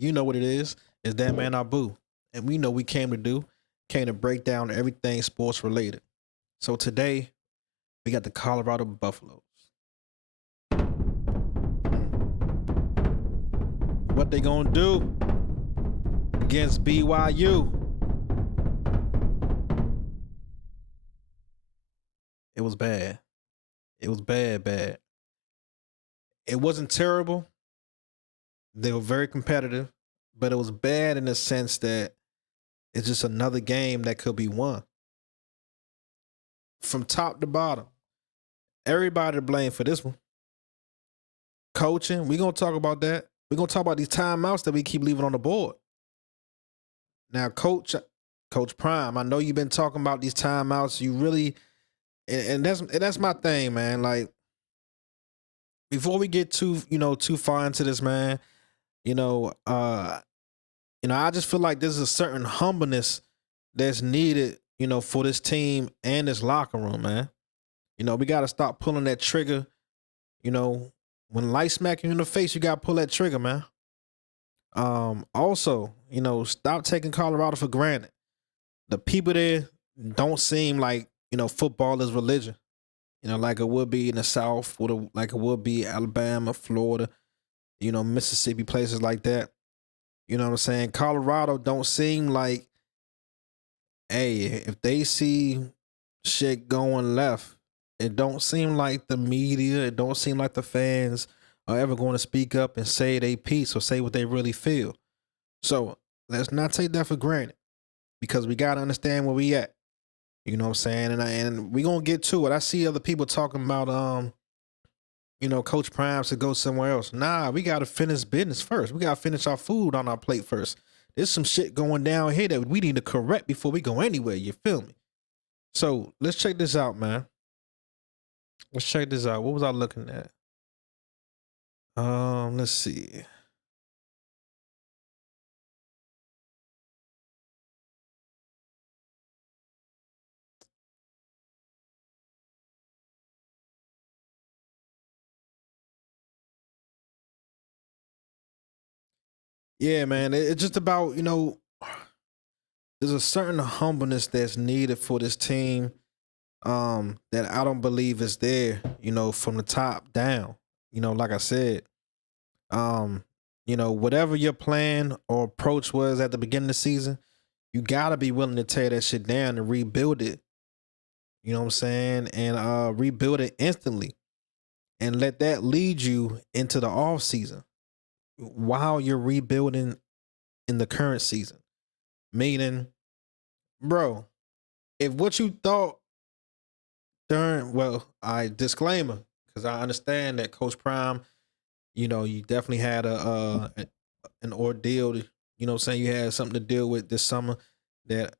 You know what it is. It's that man Abu. And we know we came to break down everything sports related. So today we got the Colorado Buffaloes. What they gonna do against BYU? It was bad. It was bad. It wasn't terrible. They were very competitive, but it was bad in the sense that it's just another game that could be won from top to bottom. Everybody to blame for this one. Coaching, we're gonna talk about that. We're gonna talk about these timeouts that we keep leaving on the board. Now, Coach Prime, I know you've been talking about these timeouts. You really, and that's my thing, man. Like, before we get too far into this, man, you know, uh, I just feel like there's a certain humbleness that's needed, for this team and this locker room, man. We got to stop pulling that trigger. When light smack you in the face, you got to pull that trigger, man. Also, stop taking Colorado for granted. The people there don't seem like, football is religion. Like it would be in the South, like it would be Alabama, Florida, Mississippi, places like that. You know what I'm saying? Colorado don't seem like, hey, if they see shit going left, it don't seem like the media, it don't seem like the fans are ever going to speak up and say their piece or say what they really feel. So let's not take that for granted because we got to understand where we at. You know what I'm saying? And we going to get to it. I see other people talking about, Coach Prime to go somewhere else. Nah, we got to finish business first. We got to finish our food on our plate first. There's some shit going down here that we need to correct before we go anywhere. You feel me? So let's check this out, man. Let's check this out. What was I looking at? Let's see. Yeah, man. It's just about, there's a certain humbleness that's needed for this team that I don't believe is there, from the top down. Like I said, whatever your plan or approach was at the beginning of the season, you gotta be willing to tear that shit down and rebuild it. You know what I'm saying? And rebuild it instantly and let that lead you into the off season while you're rebuilding in the current season. Meaning, bro, if what you thought I disclaimer, because I understand that Coach Prime, you definitely had an ordeal, saying you had something to deal with this summer that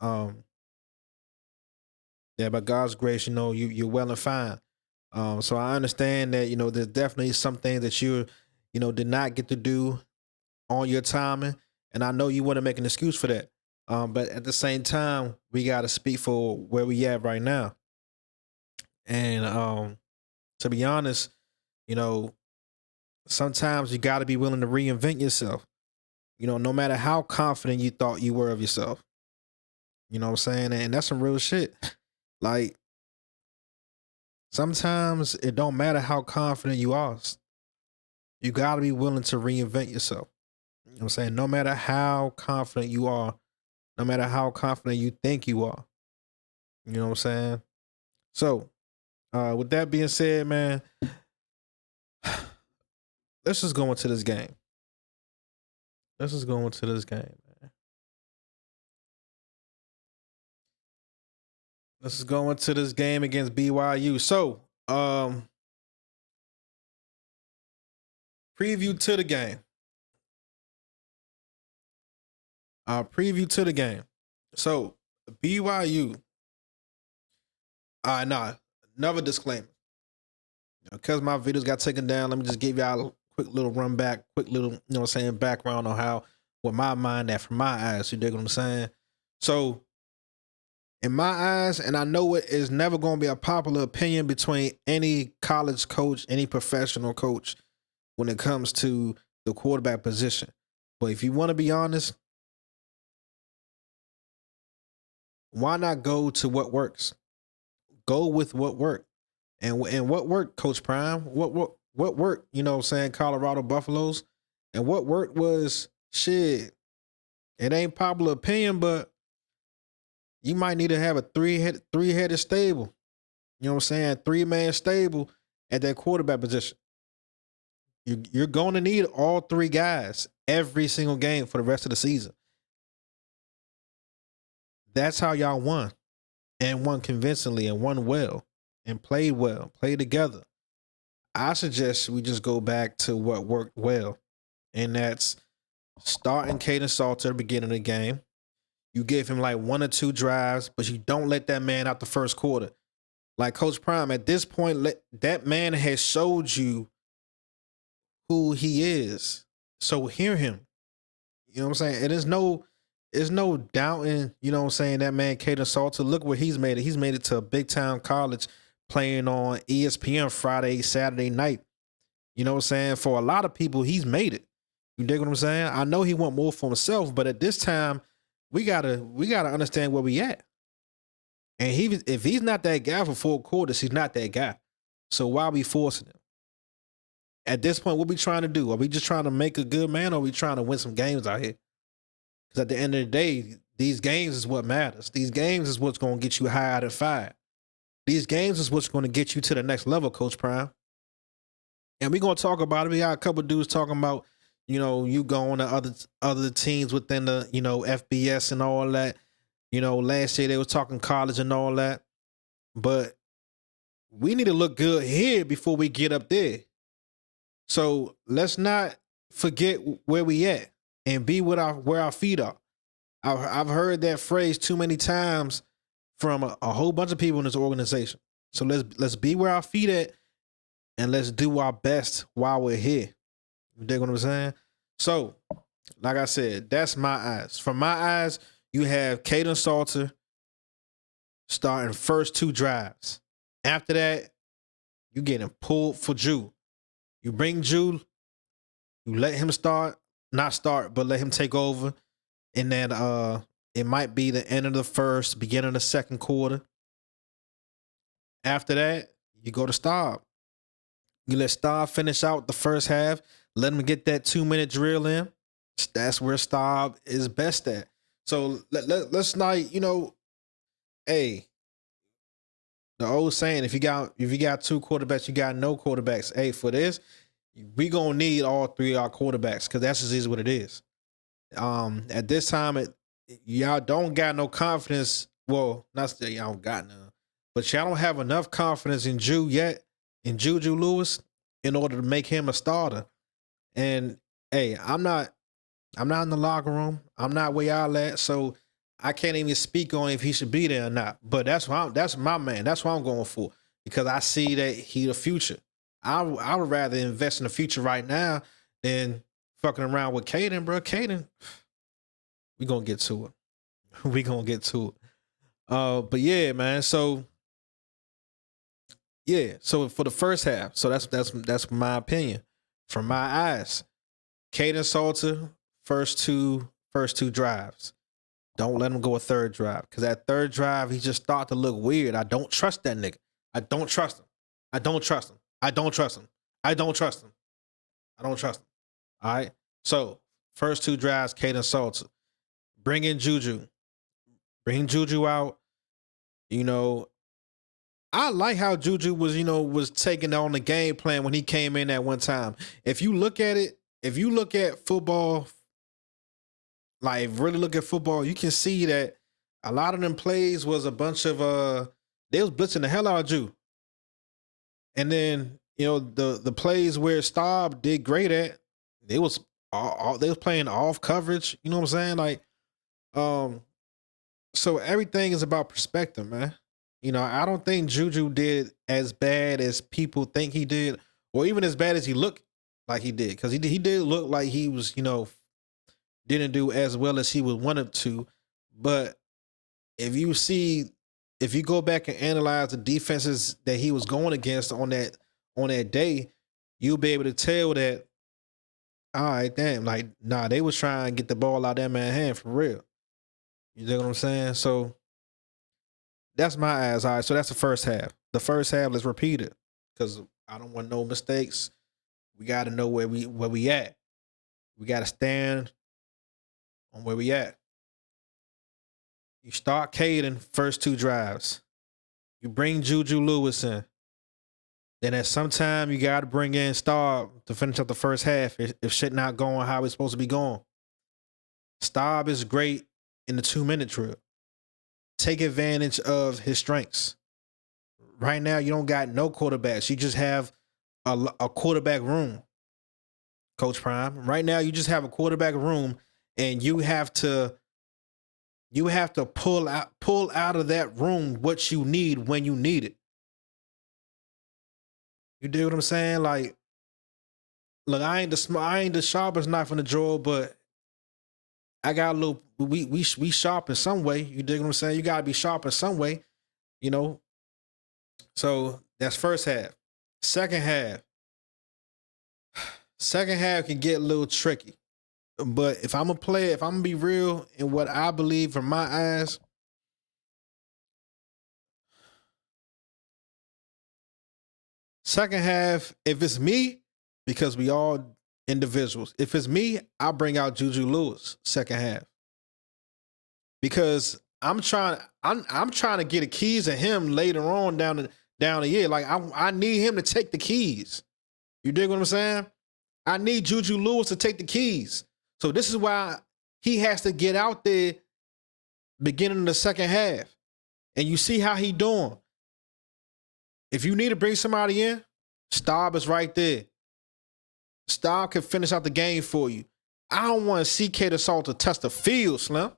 yeah, by God's grace, you're well and fine. So I understand that, there's definitely some things that did not get to do on your timing. And I know you want to make an excuse for that. But at the same time, we got to speak for where we at right now. And to be honest, you know, sometimes you got to be willing to reinvent yourself. No matter how confident you thought you were of yourself. You know what I'm saying? And that's some real shit. Like, sometimes it don't matter how confident you are. You got to be willing to reinvent yourself. You know what I'm saying? No matter how confident you are, no matter how confident you think you are. You know what I'm saying? So, with that being said, man, let's just go into this game. Let's just go into this game, man. Let's just go into this game against BYU. So, preview to the game. Preview to the game. So, BYU. Another disclaimer. Because my videos got taken down, let me just give y'all a quick little run back, quick little, background on how, with my mind at from my eyes. You dig what I'm saying? So, in my eyes, and I know it is never going to be a popular opinion between any college coach, any professional coach when it comes to the quarterback position. But if you want to be honest, why not go to what works? Go with what worked. And what worked, Coach Prime? What worked, you know what I'm saying, Colorado Buffaloes? And what worked was shit. It ain't popular opinion, but you might need to have a three-headed stable. You know what I'm saying? Three-man stable at that quarterback position. You're going to need all three guys every single game for the rest of the season. That's how y'all won, and won convincingly, and won well, and played well, played together. I suggest we just go back to what worked well, and that's starting Caden Salter at the beginning of the game. You give him like one or two drives, but you don't let that man out the first quarter. Like Coach Prime, at this point, that man has showed you who he is. So hear him. You know what I'm saying? And there's no doubting, you know what I'm saying, that man Caden Salter. Look where he's made it. He's made it to a big town college playing on ESPN Friday, Saturday night. You know what I'm saying? For a lot of people, he's made it. You dig what I'm saying? I know he want more for himself, but at this time, we gotta understand where we at. And if he's not that guy for 4 quarters, he's not that guy. So why are we forcing him? At this point, what we trying to do? Are we just trying to make a good man, or are we trying to win some games out here? Because at the end of the day, these games is what matters. These games is what's going to get you high out of five. These games is what's going to get you to the next level, Coach Prime. And we're going to talk about it. We got a couple of dudes talking about, you know, you going to other teams within the, you know, FBS and all that. You know, last year they was talking college and all that. But we need to look good here before we get up there. So let's not forget where we at and be where our feet are. I've heard that phrase too many times from a whole bunch of people in this organization. So let's be where our feet at, and let's do our best while we're here. You dig what I'm saying? So, like I said, that's my eyes. From my eyes, you have Caden Salter starting first 2 drives. After that, you getting pulled for Jew. You bring Jew, you let him not start, but let him take over. And then it might be the end of the first, beginning of the second quarter. After that, you go to Staub. You let Staub finish out the first half. Let him get that 2-minute drill in. That's where Staub is best at. So let's not, you know, hey, the old saying, if you got 2 quarterbacks, you got no quarterbacks. Hey, for this, we gonna need all 3 of our quarterbacks, because that's just what it is. At this time, y'all don't got no confidence. Well, not that y'all don't got none, but y'all don't have enough confidence in Juju Lewis, in order to make him a starter. And hey, I'm not in the locker room. I'm not where y'all at, so I can't even speak on if he should be there or not. But that's my man. That's what I'm going for, because I see that he the future. I would rather invest in the future right now than fucking around with Caden, bro. Caden, we gonna get to it. We gonna get to it. But yeah, man. So yeah, so for the first half, so that's my opinion. From my eyes, Caden Salter, first two drives. Don't let him go a third drive, because that third drive, he just started to look weird. I don't trust that nigga. I don't trust him. I don't trust him. I don't trust him. I don't trust him. I don't trust him. All right. So first 2 drives, Caden Salter. Bring in Juju. Bring Juju out. You know, I like how Juju was taking on the game plan when he came in at one time. If you look at it, if you look at football, like really look at football, you can see that a lot of them plays was a bunch of they was blitzing the hell out of Juju. And then, you know, the plays where Staub did great at, they was playing off coverage, you know what I'm saying? Like so everything is about perspective, man. You know, I don't think Juju did as bad as people think he did, or even as bad as he looked like he did, because he did look like he was, you know, didn't do as well as he would want him to. But if you go back and analyze the defenses that he was going against on that day, you'll be able to tell that all right, damn. Like, nah, they was trying to get the ball out that man's hand for real. You know what I'm saying? So that's my eyes. All right, so that's the first half. The first half, let's repeat it. Because I don't want no mistakes. We gotta know where we at. We gotta stand on where we at. You start Caden first two drives. You bring Juju Lewis in. Then at some time you gotta bring in Staub to finish up the first half if shit not going how it's supposed to be going. Staub is great in the 2-minute drill. Take advantage of his strengths. Right now, you don't got no quarterbacks. You just have a quarterback room, Coach Prime. Right now, you just have a quarterback room, and you have to pull out of that room what you need when you need it. You dig what I'm saying? Like, look, I ain't the sharpest knife in the drawer, but I got a little. We sharp in some way. You dig what I'm saying? You gotta be sharp in some way. You know. So that's first half. Second half. Second half can get a little tricky. But if I'm a player, if I'm gonna be real in what I believe from my eyes, second half, if it's me, because we all individuals, if it's me, I bring out Juju Lewis second half. Because I'm trying to get the keys to him later on down the year. Like I need him to take the keys. You dig what I'm saying? I need Juju Lewis to take the keys. So this is why he has to get out there beginning of the second half. And you see how he doing. If you need to bring somebody in, Staub is right there. Staub can finish out the game for you. I don't want to see Kato Salter touch the field, Slim.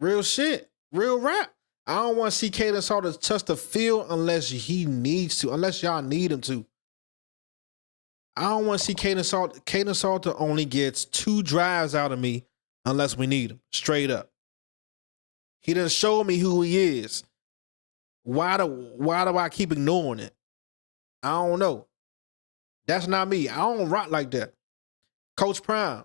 Real shit. Real rap. I don't want to see Kato Salter touch the field unless he needs to, unless y'all need him to. I don't want to see Kaden Salter. Kaden Salter only gets 2 drives out of me unless we need him. Straight up. He done showed me who he is. Why do I keep ignoring it? I don't know. That's not me. I don't rock like that. Coach Prime,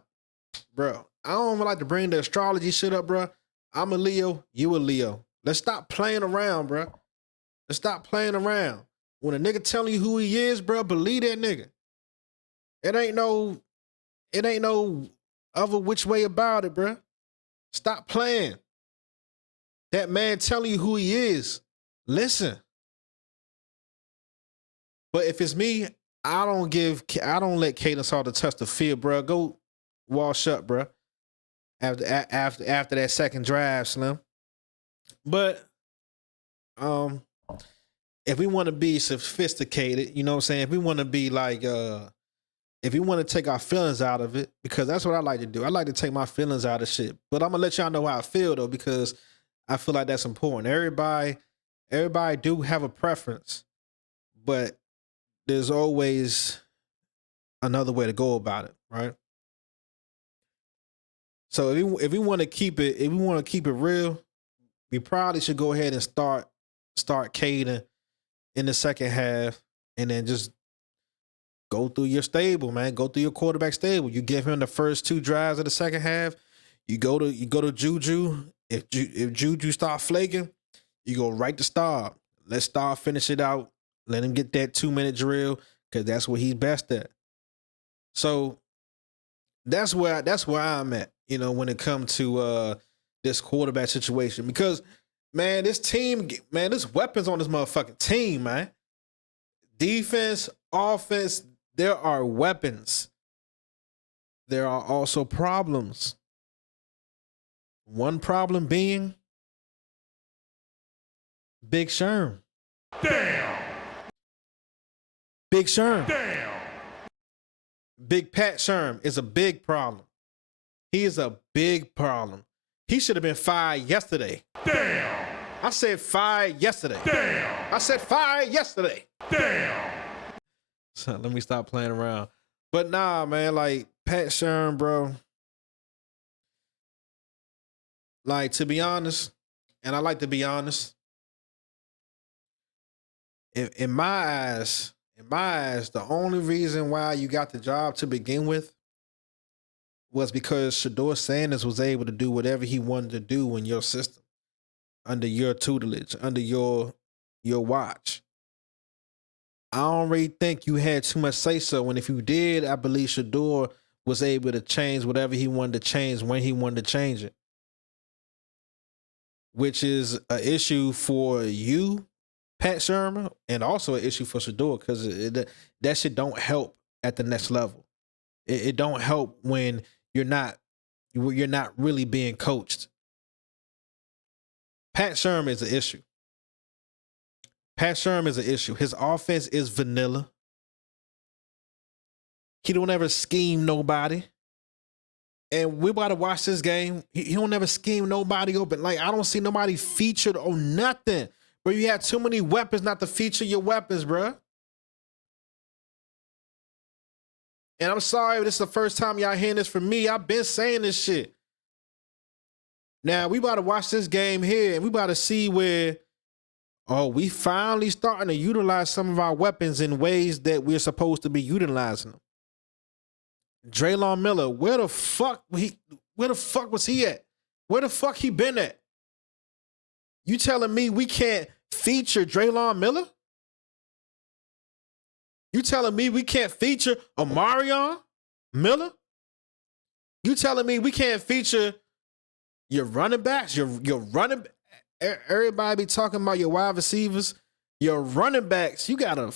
bro. I don't even like to bring the astrology shit up, bro. I'm a Leo. You a Leo. Let's stop playing around, bro. Let's stop playing around. When a nigga telling you who he is, bro, believe that nigga. It ain't no other which way about it, bro. Stop playing. That man telling you who he is. Listen. But if it's me, I don't let Kaden Salter touch the field, bro. Go wash up, bro. After that second drive, Slim. But if we want to be sophisticated, you know what I'm saying? If we want to be like if we want to take our feelings out of it, because that's what I like to do. I like to take my feelings out of shit. But I'm gonna let y'all know how I feel though, because I feel like that's important. Everybody do have a preference, but there's always another way to go about it, right? So if we want to keep it real, we probably should go ahead and start Caden in the second half, and then just go through your stable, man. Go through your quarterback stable. You give him the first 2 drives of the second half. You go to Juju. If Juju start flaking, you go right to Staub. Let Staub finish it out. Let him get that 2-minute drill, because that's what he's best at. So that's where I'm at, you know, when it comes to this quarterback situation. Because, man, this team, man, there's weapons on this motherfucking team, man. Defense, offense, there are weapons. There are also problems. One problem being Big Sherm. Damn. Big Sherm. Damn. Big Pat Sherm is a big problem. He is a big problem. He should have been fired yesterday. Damn. I said fired yesterday. Damn. I said fired yesterday. Damn. So let me stop playing around. But nah, man, like Pat Sherm, bro. Like, to be honest, and I like to be honest, in my eyes, the only reason why you got the job to begin with was because Shador Sanders was able to do whatever he wanted to do in your system, under your tutelage, under your watch. I don't really think you had too much say so. And if you did, I believe Shador was able to change whatever he wanted to change when he wanted to change it, which is an issue for you, Pat Shermer, and also an issue for Shador because that shit don't help at the next level. It don't help when you're not really being coached. Pat Shermer is an issue. Pat Shermer is an issue. His offense is vanilla. He don't ever scheme nobody. And we about to watch this game. He don't ever scheme nobody open. Like, I don't see nobody featured or nothing. Bro, you had too many weapons not to feature your weapons, bro. And I'm sorry, this is the first time y'all hearing this from me. I've been saying this shit. Now, we about to watch this game here, and we about to see where, we finally starting to utilize some of our weapons in ways that we're supposed to be utilizing them. Draylon Miller, where the fuck was he at? Where the fuck he been at? You telling me we can't feature Draylon Miller? You telling me we can't feature Omarion Miller? You telling me we can't feature your running backs? Your running, everybody be talking about your wide receivers. Your running backs, you got a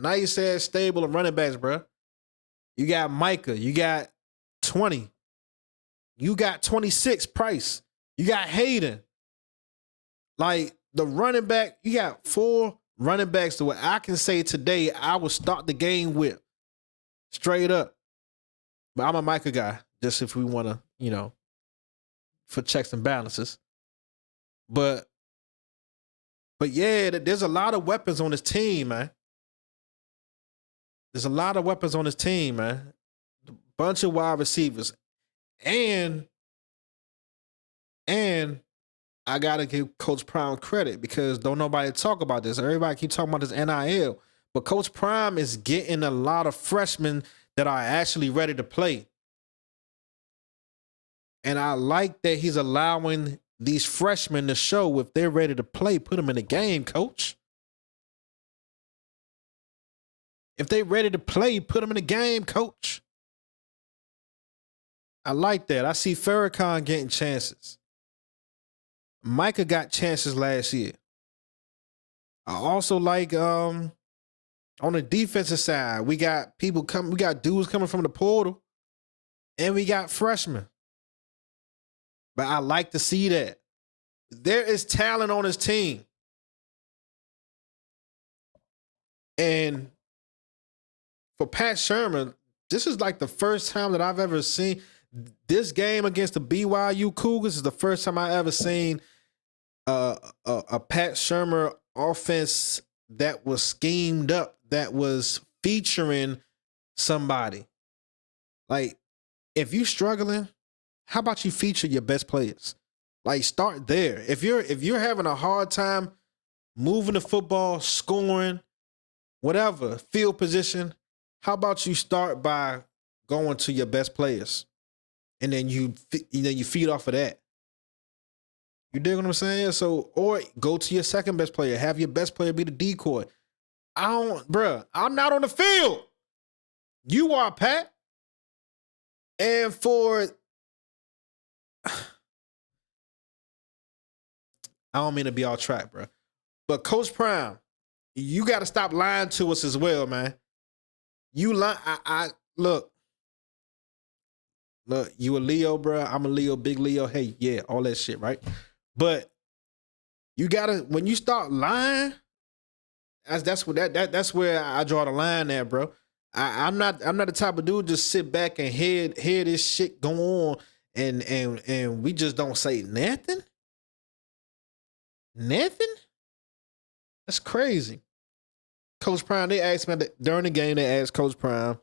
nice ass stable of running backs, bro. You got Micah, you got 20, you got 26 Price, you got Hayden. Like, the running back, you got 4 running backs to what I can say today I will start the game with. Straight up. But I'm a Micah guy, just if we want to, for checks and balances. But yeah, there's a lot of weapons on this team, man. There's a lot of weapons on this team, man. A bunch of wide receivers. And I got to give Coach Prime credit because don't nobody talk about this. Everybody keep talking about this NIL. But Coach Prime is getting a lot of freshmen that are actually ready to play. And I like that he's allowing these freshmen to show if they're ready to play, put them in the game, Coach. If they're ready to play, put them in the game, Coach. I like that. I see Farrakhan getting chances. Micah got chances last year. I also like on the defensive side, we got dudes coming from the portal, and we got freshmen. But I like to see that. There is talent on this team. And for Pat Shermer, this is like the first time that I've ever seen this game against the ByU Cougars is the first time I ever seen a Pat Shermer offense that was schemed up, that was featuring somebody. Like, if you struggling, how about you feature your best players? Like, start there. If you're having a hard time moving the football, scoring, whatever, field position, how about you start by going to your best players? And then you feed off of that. You dig what I'm saying? So, or go to your second best player. Have your best player be the decoy. I'm not on the field. You are, Pat. And for, I don't mean to be off track, bro. But Coach Prime, you got to stop lying to us as well, man. You lie. Look, you a Leo, bro. I'm a Leo, big Leo. Hey, yeah, all that shit, right? But you gotta, when you start lying, that's where I draw the line there, bro. I'm not the type of dude just sit back and hear this shit go on and we just don't say nothing. Nothing? That's crazy. Coach Prime, they asked me during the game, they asked Coach Prime,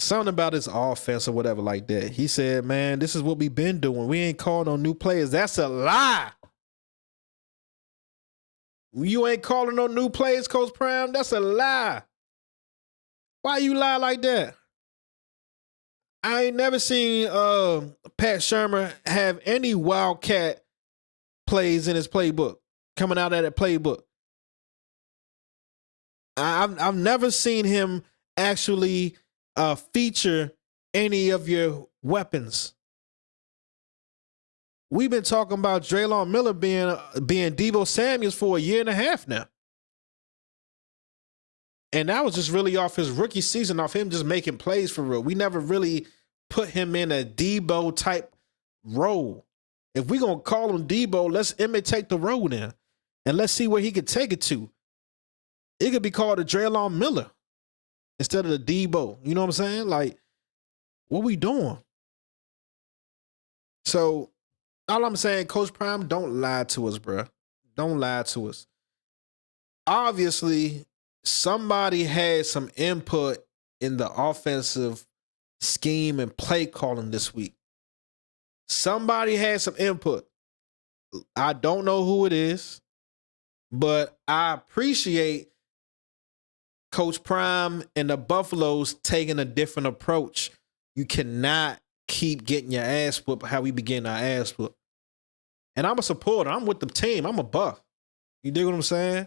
something about his offense or whatever like that. He said, man, this is what we've been doing. We ain't calling on new players. That's a lie. You ain't calling on new players, Coach Prime? That's a lie. Why you lie like that? I ain't never seen Pat Shermer have any wildcat plays in his playbook coming out of that playbook. I've never seen him actually feature any of your weapons. We've been talking about Draylon Miller being Deebo Samuels for a year and a half now. And that was just really off his rookie season, off him just making plays for real. We never really put him in a Deebo type role. If we gonna call him Deebo, let's imitate the role now. And let's see where he could take it to. It could be called a Draylon Miller instead of the Deebo. You know what I'm saying? Like, what we doing? So all I'm saying, Coach Prime, don't lie to us, bro. Don't lie to us. Obviously, somebody had some input in the offensive scheme and play calling this week. Somebody had some input. I don't know who it is, but I appreciate Coach Prime and the Buffaloes taking a different approach. You cannot keep getting your ass whooped how we begin our ass whooped. And I'm a supporter. I'm with the team. I'm a Buff. You dig what I'm saying?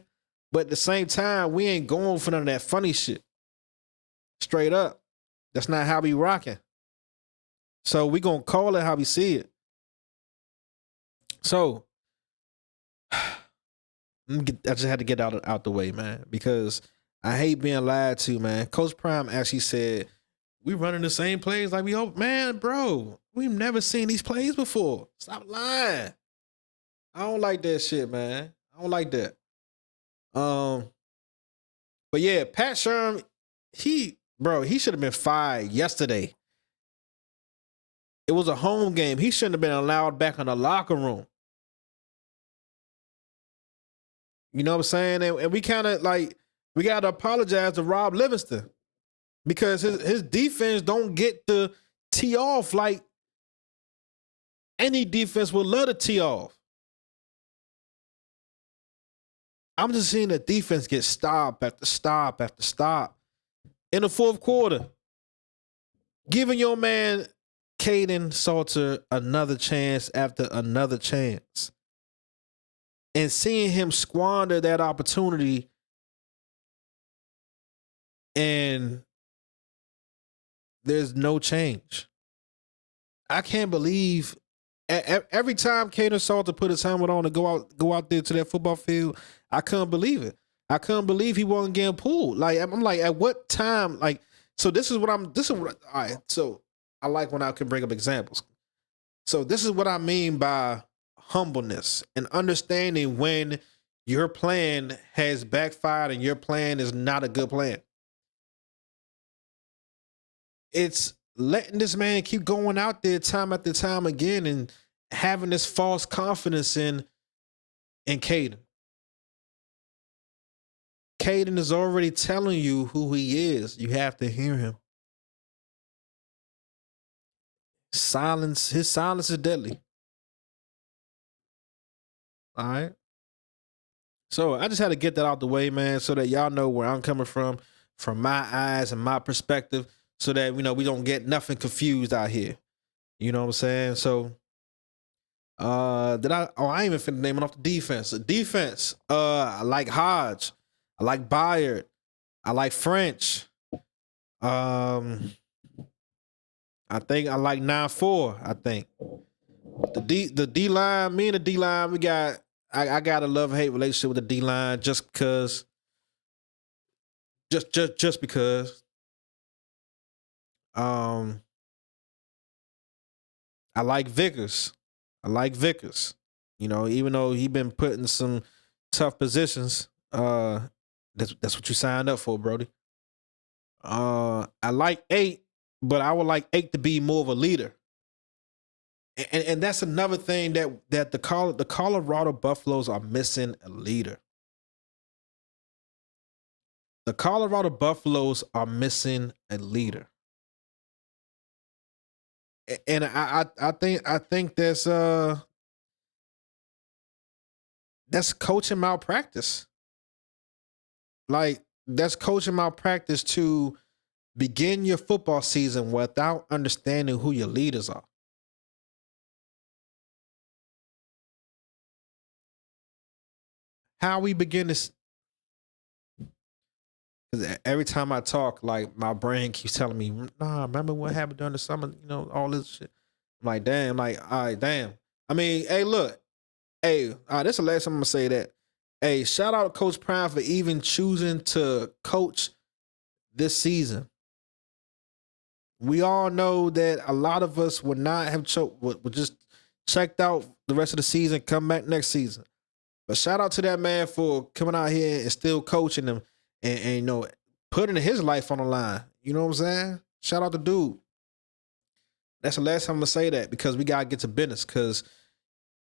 But at the same time, we ain't going for none of that funny shit. Straight up. That's not how we rocking. So we gonna call it how we see it. So I just had to get out the way, man, because I hate being lied to, man. Coach Prime actually said, we running the same plays like we hope. Man, bro, we've never seen these plays before. Stop lying. I don't like that shit, man. I don't like that. But yeah, Pat Sherm, he should have been fired yesterday. It was a home game. He shouldn't have been allowed back in the locker room. You know what I'm saying? And we kind of like, we got to apologize to Rob Livingston because his defense don't get the tee off like any defense would love to tee off. I'm just seeing the defense get stop after stop after stop in the fourth quarter. Giving your man Caden Salter another chance after another chance. And seeing him squander that opportunity and there's no change. I can't believe every time Caden Salter put his helmet on to go out there to that football field, I couldn't believe it. I couldn't believe he wasn't getting pulled. Like, I'm like, at what time? Like, so all right. So I like when I can bring up examples. So this is what I mean by humbleness and understanding when your plan has backfired and your plan is not a good plan. It's letting this man keep going out there time after time again and having this false confidence in Caden. Caden is already telling you who he is. You have to hear him. His silence is deadly. All right. So I just had to get that out the way, man, so that y'all know where I'm coming from my eyes and my perspective, so that we don't get nothing confused out here. You know what I'm saying? So I ain't even finna naming off the defense. The defense, I like Hodge, I like Byard, I like French. I think I like 9-4. I think the D line, me and the D line, we got. I got a love-hate relationship with the D line just because. Just because. I like Vickers. Even though he been put in some tough positions. That's what you signed up for, Brody. I like 8, but I would like 8 to be more of a leader. And that's another thing that the Colorado Buffaloes are missing a leader. The Colorado Buffaloes are missing a leader. And I think that's coaching malpractice. Like, that's coaching malpractice to begin your football season without understanding who your leaders are. How we begin this, because every time I talk, like my brain keeps telling me, nah, remember what happened during the summer, all this shit. I'm like, damn, like, all right, damn. I mean, hey, look, hey, this is the last time I'm gonna say that. Hey, shout out to Coach Prime for even choosing to coach this season. We all know that a lot of us would not have would just checked out the rest of the season, come back next season. But shout out to that man for coming out here and still coaching them and putting his life on the line. You know what I'm saying? Shout out to dude. That's the last time I'm gonna say that because we gotta get to business. Cause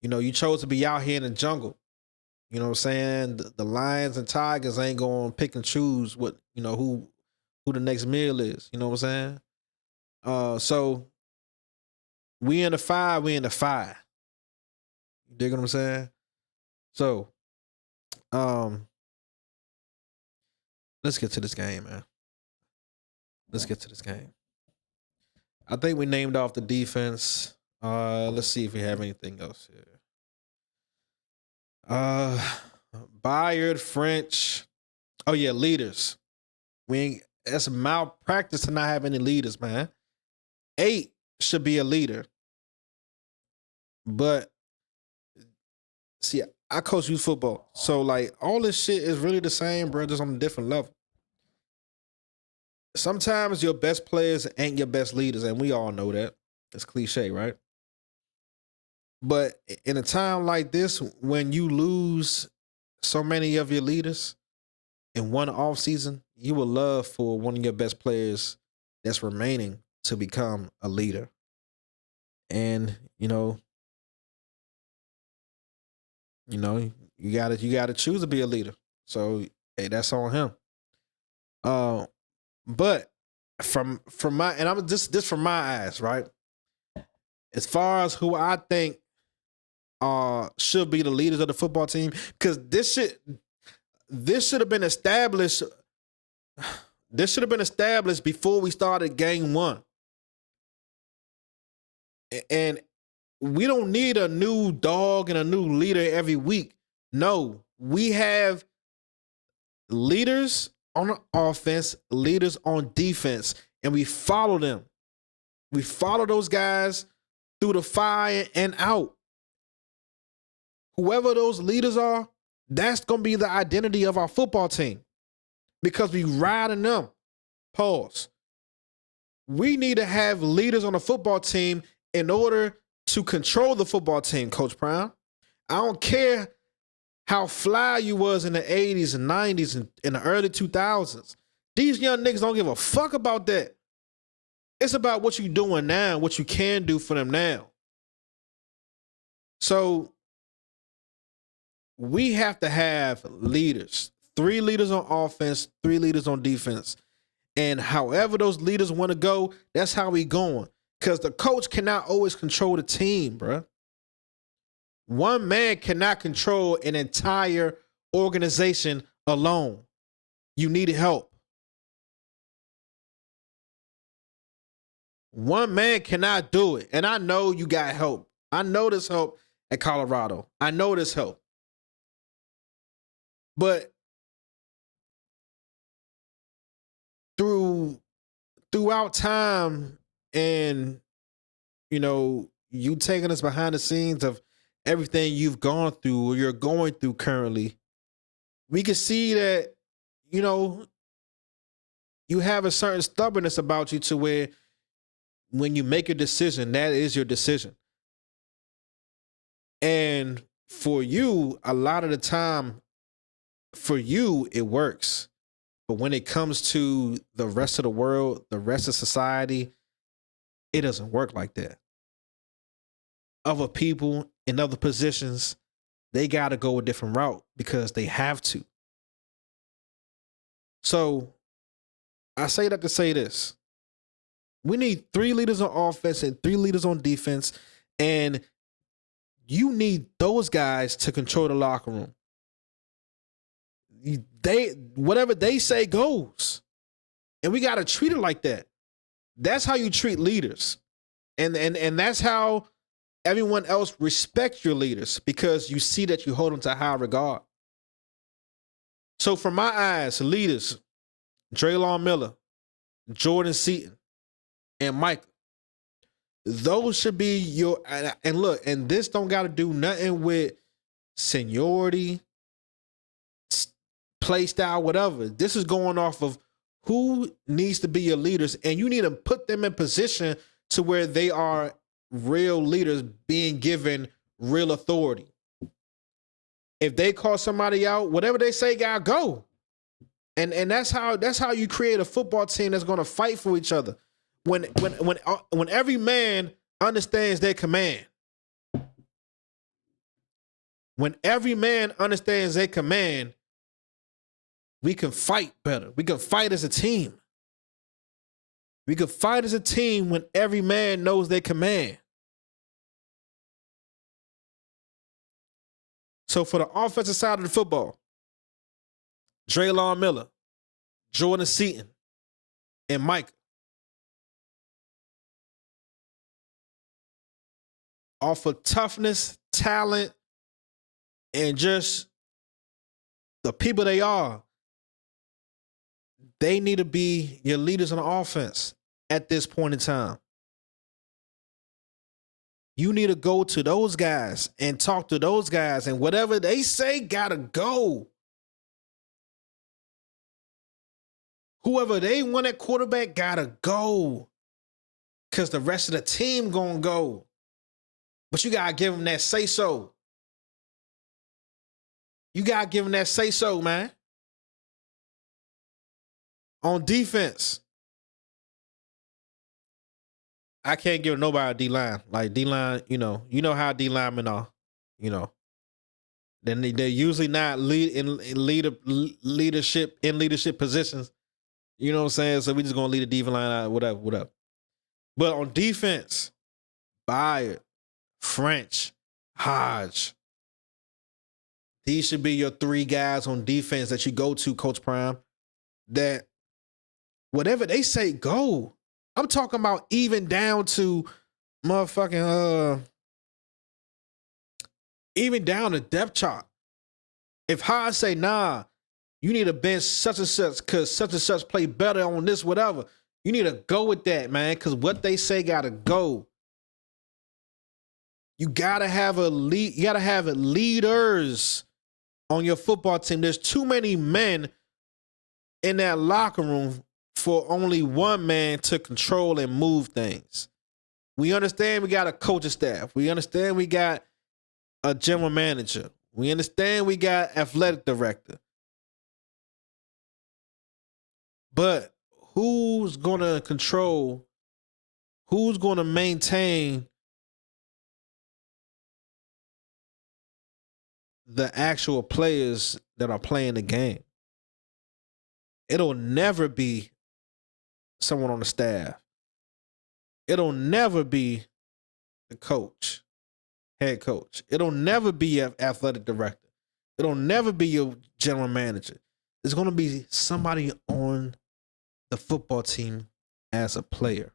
you chose to be out here in the jungle. You know what I'm saying? The lions and tigers ain't gonna pick and choose what who the next meal is. You know what I'm saying? So we in the five, we in the five. You dig what I'm saying? So, let's get to this game, man. Let's get to this game. I think we named off the defense. Let's see if we have anything else here. Bayard, French. Oh yeah, leaders. That's malpractice to not have any leaders, man. 8 should be a leader. But see, I coach youth football. So like all this shit is really the same, bro, just on a different level. Sometimes your best players ain't your best leaders, and we all know that. It's cliche, right? But in a time like this, when you lose so many of your leaders in one off season, you would love for one of your best players that's remaining to become a leader. And you gotta choose to be a leader. So hey, that's on him. But from my and I'm just this from my eyes, right? As far as who I think should be the leaders of the football team, because this should have been established. This should have been established before we started game 1. And we don't need a new dog and a new leader every week. No, we have leaders on offense, leaders on defense, and we follow them. We follow those guys through the fire and out. Whoever those leaders are, that's going to be the identity of our football team because we riding them. Pause. We need to have leaders on the football team in order to control the football team, Coach Brown. I don't care how fly you was in the 80s and 90s and in the early 2000s. These young niggas don't give a fuck about that. It's about what you doing now, what you can do for them now. So we have to have leaders. 3 leaders on offense, 3 leaders on defense. And however those leaders want to go, that's how we going. Because the coach cannot always control the team, bruh. One man cannot control an entire organization alone. You need help. One man cannot do it. And I know you got help. I know there's help at Colorado. I know there's help. But throughout time and you taking us behind the scenes of everything you've gone through or you're going through currently, we can see that you have a certain stubbornness about you to where when you make a decision, that is your decision. And for you, a lot of the time, for you, it works. But when it comes to the rest of the world, the rest of society, it doesn't work like that. Other people in other positions, they got to go a different route because they have to. So I say that to say this. We need 3 leaders on offense and 3 leaders on defense. And you need those guys to control the locker room. Whatever they say goes. And we got to treat it like that. That's how you treat leaders. And that's how everyone else respects your leaders, because you see that you hold them to high regard. So from my eyes, leaders, Draylon Miller, Jordan Seaton, and Micah, those should be your, and look, and this don't got to do nothing with seniority, play style, whatever. This is going off of who needs to be your leaders, and you need to put them in position to where they are real leaders being given real authority. If they call somebody out, whatever they say, gotta go. And that's how you create a football team that's going to fight for each other. When every man understands their command. When every man understands their command, we can fight better. We can fight as a team. We can fight as a team when every man knows their command. So for the offensive side of the football, Draylon Miller, Jordan Seaton, and Micah. Off of toughness, talent, and just the people they are, they need to be your leaders on the offense at this point in time. You need to go to those guys and talk to those guys, and whatever they say gotta go. Whoever they want at quarterback gotta go, because the rest of the team gonna go. But you gotta give them that say-so. You gotta give them that say-so, man. On defense, I can't give nobody a D-line. Like D-line, you know how D-linemen are, you know. Then they're usually not leadership positions. You know what I'm saying? So we just gonna lead the defense line out, whatever. But on defense, Byard, French, Hodge. These should be your three guys on defense that you go to, Coach Prime. That whatever they say, go. I'm talking about even down to motherfucking even down to depth chart. If Hodge say, nah, you need to bench such and such because such and such play better on this, whatever. You need to go with that, man, because what they say gotta go. You gotta have a lead. You gotta have leaders on your football team. There's too many men in that locker room for only one man to control and move things. We understand we got a coaching staff. We understand we got a general manager. We understand we got athletic director. But who's going to control, who's going to maintain the actual players that are playing the game? It'll never be someone on the staff. It'll never be the coach, head coach. It'll never be your athletic director. It'll never be your general manager. It's going to be somebody on the football team as a player.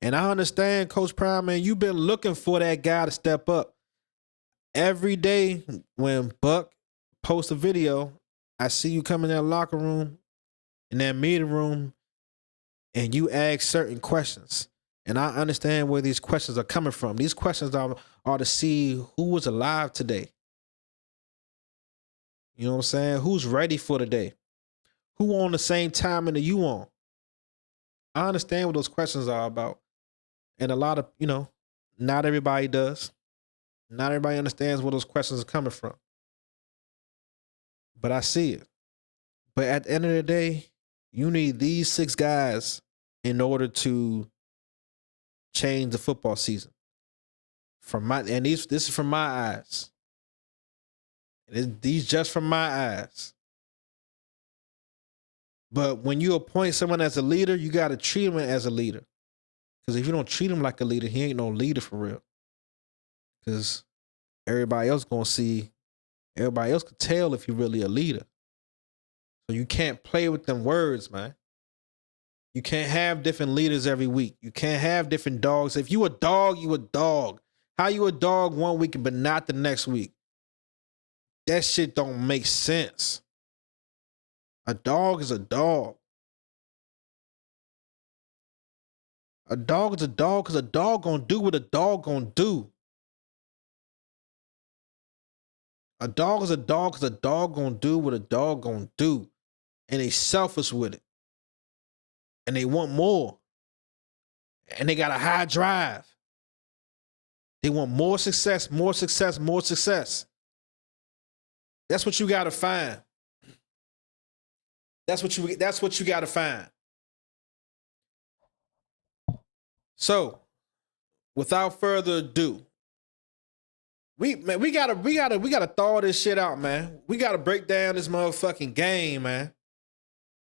And I understand, Coach Prime, man, you've been looking for that guy to step up. Every day when Buck posts a video, I see you come in that locker room, in that meeting room, and you ask certain questions. And I understand where these questions are coming from. These questions are to see who was alive today. You know what I'm saying? Who's ready for the day? Who on the same time that you on? I understand what those questions are about. And a lot of, not everybody does. Not everybody understands where those questions are coming from. But I see it. But at the end of the day, you need these 6 guys in order to change the football season. This is from my eyes. These just from my eyes. But when you appoint someone as a leader, you got to treat him as a leader. Because if you don't treat him like a leader, he ain't no leader for real. Because everybody else could tell if you're really a leader. So you can't play with them words, man. You can't have different leaders every week. You can't have different dogs. If you a dog, you a dog. How you a dog one week but not the next week? That shit don't make sense. A dog is a dog. A dog is a dog because a dog gonna do what a dog gonna do. A dog is a dog because a dog gonna do what a dog gonna do. And they selfish with it. And they want more. And they got a high drive. They want more success, more success, more success. That's what you gotta find. That's what you gotta find. So, without further ado, we gotta thaw this shit out, man. We gotta break down this motherfucking game, man.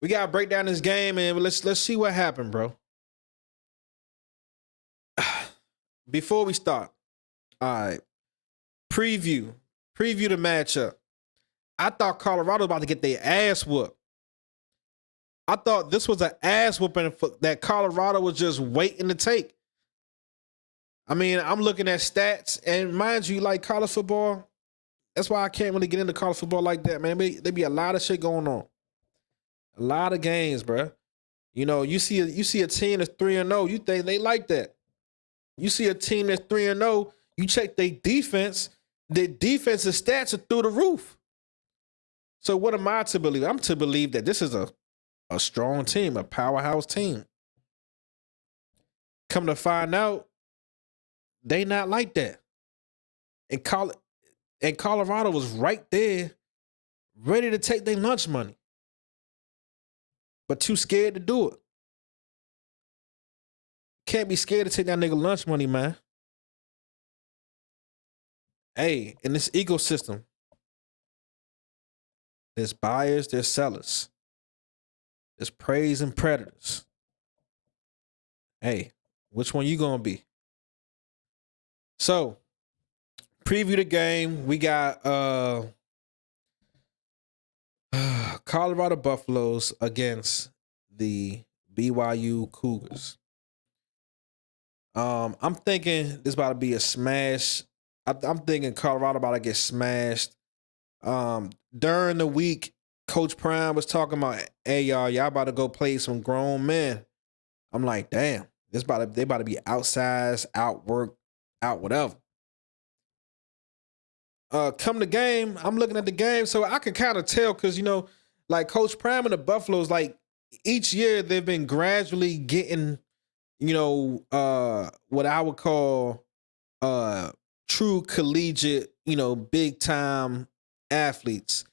We gotta break down this game and let's see what happened, bro. Before we start, all right. Preview the matchup. I thought Colorado was about to get their ass whooped. I thought this was an ass whooping that Colorado was just waiting to take. I mean, I'm looking at stats, and mind you, like college football, that's why I can't really get into college football like that, man. There be a lot of shit going on. A lot of games, bro. You know, you see a team that's 3-0, you think they like that. You see a team that's 3-0, you check their defense stats are through the roof. So what am I to believe? I'm to believe that this is a strong team, a powerhouse team. Come to find out, they not like that. And Colorado was right there, ready to take their lunch money, but too scared to do it. Can't be scared to take that nigga lunch money, man. Hey, in this ecosystem, there's buyers, there's sellers. There's preys and predators. Hey, which one you gonna be? So, preview the game. We got Colorado Buffaloes against the ByU Cougars. I'm thinking this about to be a smash. I'm thinking Colorado about to get smashed. During the week, Coach Prime was talking about, hey, y'all about to go play some grown men. I'm like, damn, they about to be outsized, outworked, out whatever. Come the game, I'm looking at the game, so I can kind of tell because, you know, like Coach Prime and the Buffaloes, like each year they've been gradually getting, you know, what I would call true collegiate, you know, big time athletes.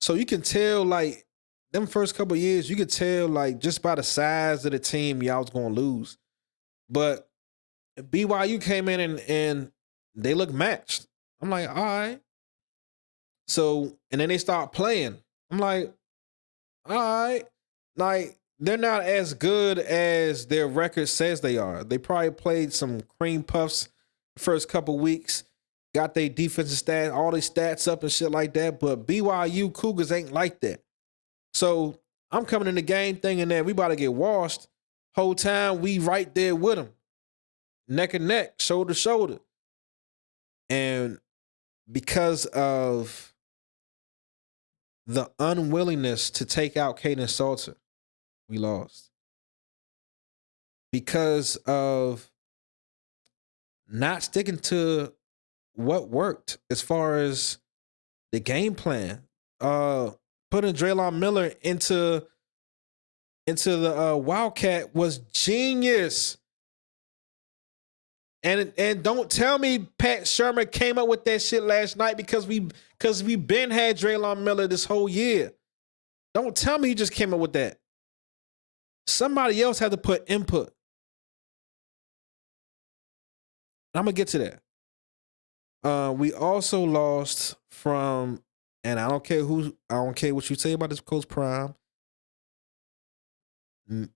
So you can tell, like, them first couple of years, you could tell, like, just by the size of the team, y'all was going to lose. But BYU came in and they look matched. I'm like, all right. So, and then they start playing. I'm like, all right. Like, they're not as good as their record says they are. They probably played some cream puffs the first couple weeks. Got their defensive stats, all their stats up and shit like that. But BYU Cougars ain't like that. So I'm coming in the game thinking that we about to get washed. Whole time we right there with them. Neck and neck, shoulder to shoulder. And because of the unwillingness to take out Caden Salter, we lost. Because of not sticking to what worked as far as the game plan. Putting Draylon Miller into the Wildcat was genius. And don't tell me Pat Shermer came up with that shit last night because we been had Draylon Miller this whole year. Don't tell me he just came up with that. Somebody else had to put input. I'm gonna get to that. We also lost from, and I don't care what you say about this Coach Prime.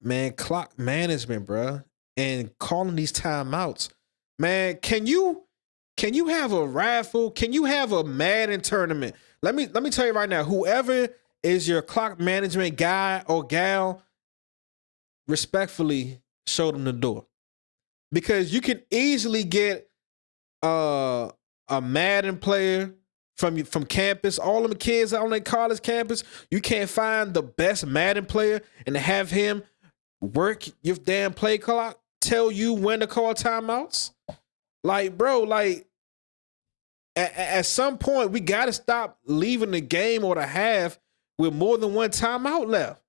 Man, clock management, bruh, and calling these timeouts. Man, can you have a raffle? Can you have a Madden tournament? Let me tell you right now, whoever is your clock management guy or gal, respectfully show them the door. Because you can easily get a Madden player from campus. All of the kids on their college campus, you can't find the best Madden player and have him work your damn play clock, tell you when to call timeouts. Like, bro, like at some point we got to stop leaving the game or the half with more than one timeout left.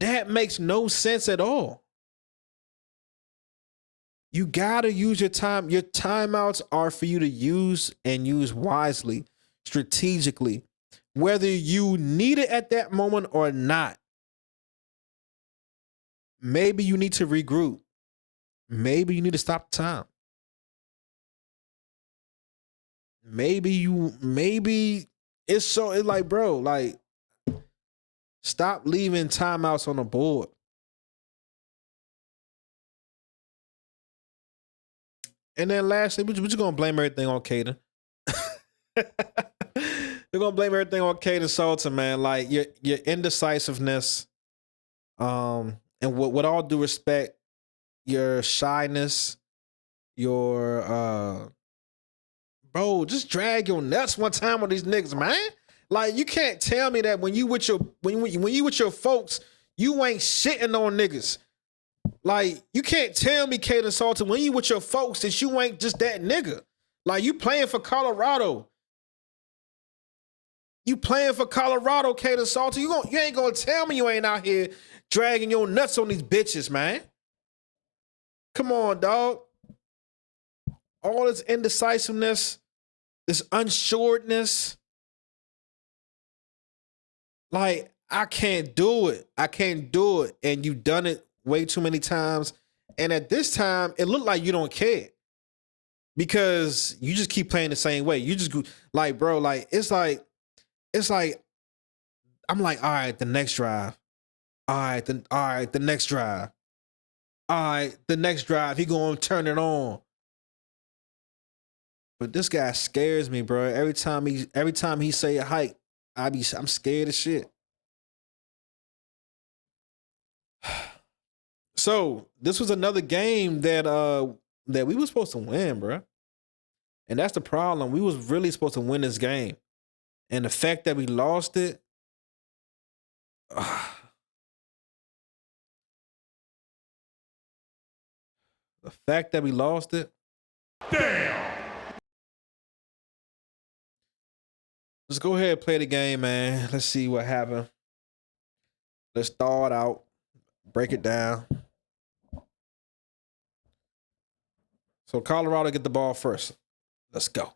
That makes no sense at all. You gotta use your time. Your timeouts are for you to use and use wisely, strategically, whether you need it at that moment or not. Maybe you need to regroup. Maybe you need to stop the time. Maybe it's like, bro, like, stop leaving timeouts on the board. And then lastly, we're just gonna blame everything on Caden. We're gonna blame everything on Caden Salter, man. Like your indecisiveness, and with all due respect, your shyness, your bro, just drag your nuts one time with these niggas, man. Like, you can't tell me that when you with your folks, you ain't shitting on niggas. Like, you can't tell me, Caden Salter, when you with your folks, that you ain't just that nigga. Like, you playing for Colorado. You playing for Colorado, Caden Salter. You ain't gonna tell me you ain't out here dragging your nuts on these bitches, man. Come on, dog. All this indecisiveness, this unsureness. Like, I can't do it. I can't do it. And you've done it way too many times. And at this time, it looked like you don't care. Because you just keep playing the same way. You just go, like, bro, like, it's like, I'm like, all right, the next drive. All right, the next drive. All right, the next drive, he gonna turn it on. But this guy scares me, bro. Every time he say a hike, I'm scared as shit. So this was another game that we were supposed to win, bro. And that's the problem. We was really supposed to win this game. And the fact that we lost it, the fact that we lost it. Damn! Let's go ahead and play the game, man. Let's see what happened. Let's thaw it out. Break it down. So Colorado get the ball first. Let's go.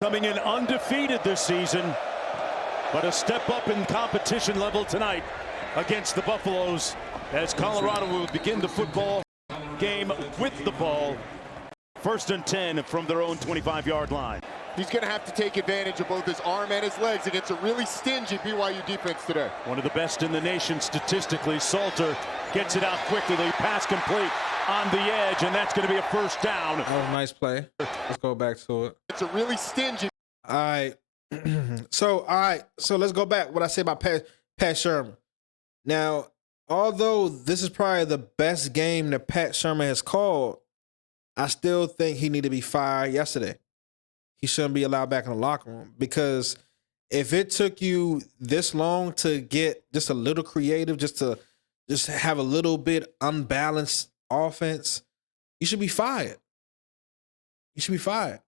Coming in undefeated this season, but a step up in competition level tonight against the Buffaloes as Colorado will begin the football game with the ball. 1st and 10 from their own 25-yard line. He's going to have to take advantage of both his arm and his legs against a really stingy BYU defense today. One of the best in the nation statistically. Salter gets it out quickly. The pass complete on the edge, and that's going to be a first down. That was a nice play. Let's go back to it. It's a really stingy. All right. So let's go back. What I say about Pat Shermer. Now, although this is probably the best game that Pat Shermer has called, I still think he needed to be fired yesterday. He shouldn't be allowed back in the locker room, because if it took you this long to get just a little creative, just have a little bit unbalanced offense, you should be fired. You should be fired.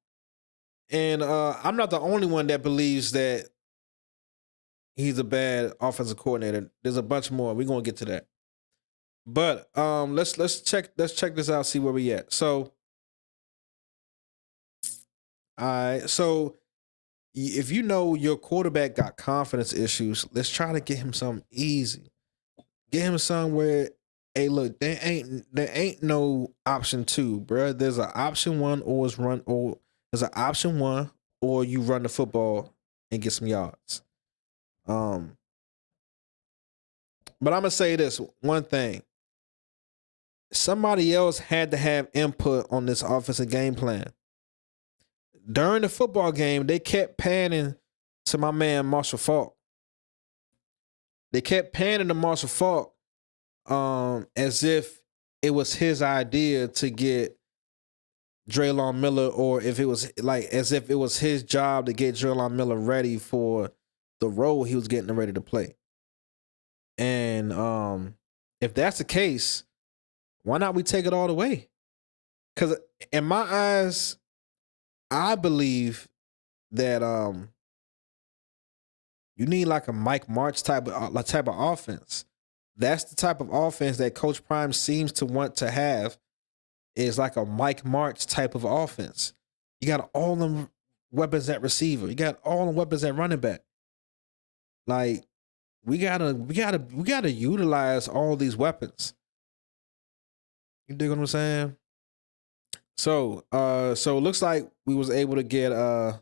And I'm not the only one that believes that he's a bad offensive coordinator. There's a bunch more. We're gonna get to that. But let's check this out, see where we at. So, all right. So, if you know your quarterback got confidence issues, let's try to get him something easy. Get him somewhere. Hey, look, there ain't no option 2, bro. There's an option 1, or there's an option 1, or you run the football and get some yards. But I'm gonna say this one thing. Somebody else had to have input on this offensive game plan. During the football game, they kept panning to my man Marshall Faulk. They kept panning to Marshall Faulk as if it was his idea to get Draylon Miller, or if it was like as if it was his job to get Draylon Miller ready for the role he was getting ready to play. And if that's the case, why not we take it all the way? Because in my eyes, I believe that you need like a Mike March type of offense. That's the type of offense that Coach Prime seems to want to have, is like a Mike March type of offense. You got all them weapons at receiver. You got all them weapons at running back. Like we gotta utilize all these weapons. You dig what I'm saying? So it looks like we was able to get Caden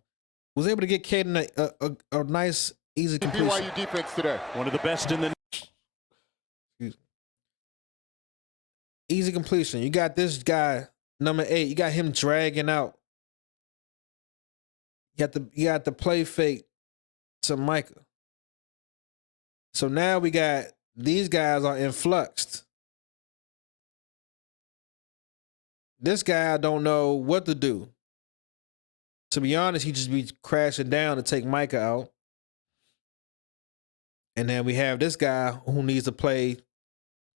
a nice easy completion. BYU defense today. One of the best in the. Easy completion. You got this guy, number 8. You got him dragging out. You got the play fake to Micah. So now we got these guys are influxed. This guy don't know what to do. To be honest, he just be crashing down to take Micah out. And then we have this guy who needs to play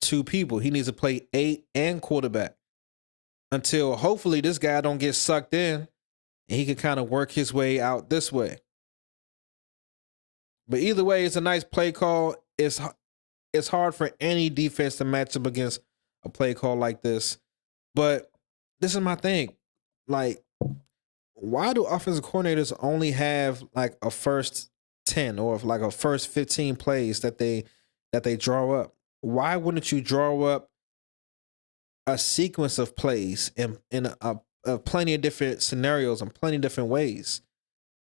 2 people. He needs to play 8 and quarterback until hopefully this guy don't get sucked in and he can kind of work his way out this way. But either way, it's a nice play call. It's hard for any defense to match up against a play call like this. But this is my thing. Like, why do offensive coordinators only have like a first 10 or like a first 15 plays that they draw up? Why wouldn't you draw up a sequence of plays in a plenty of different scenarios and plenty of different ways?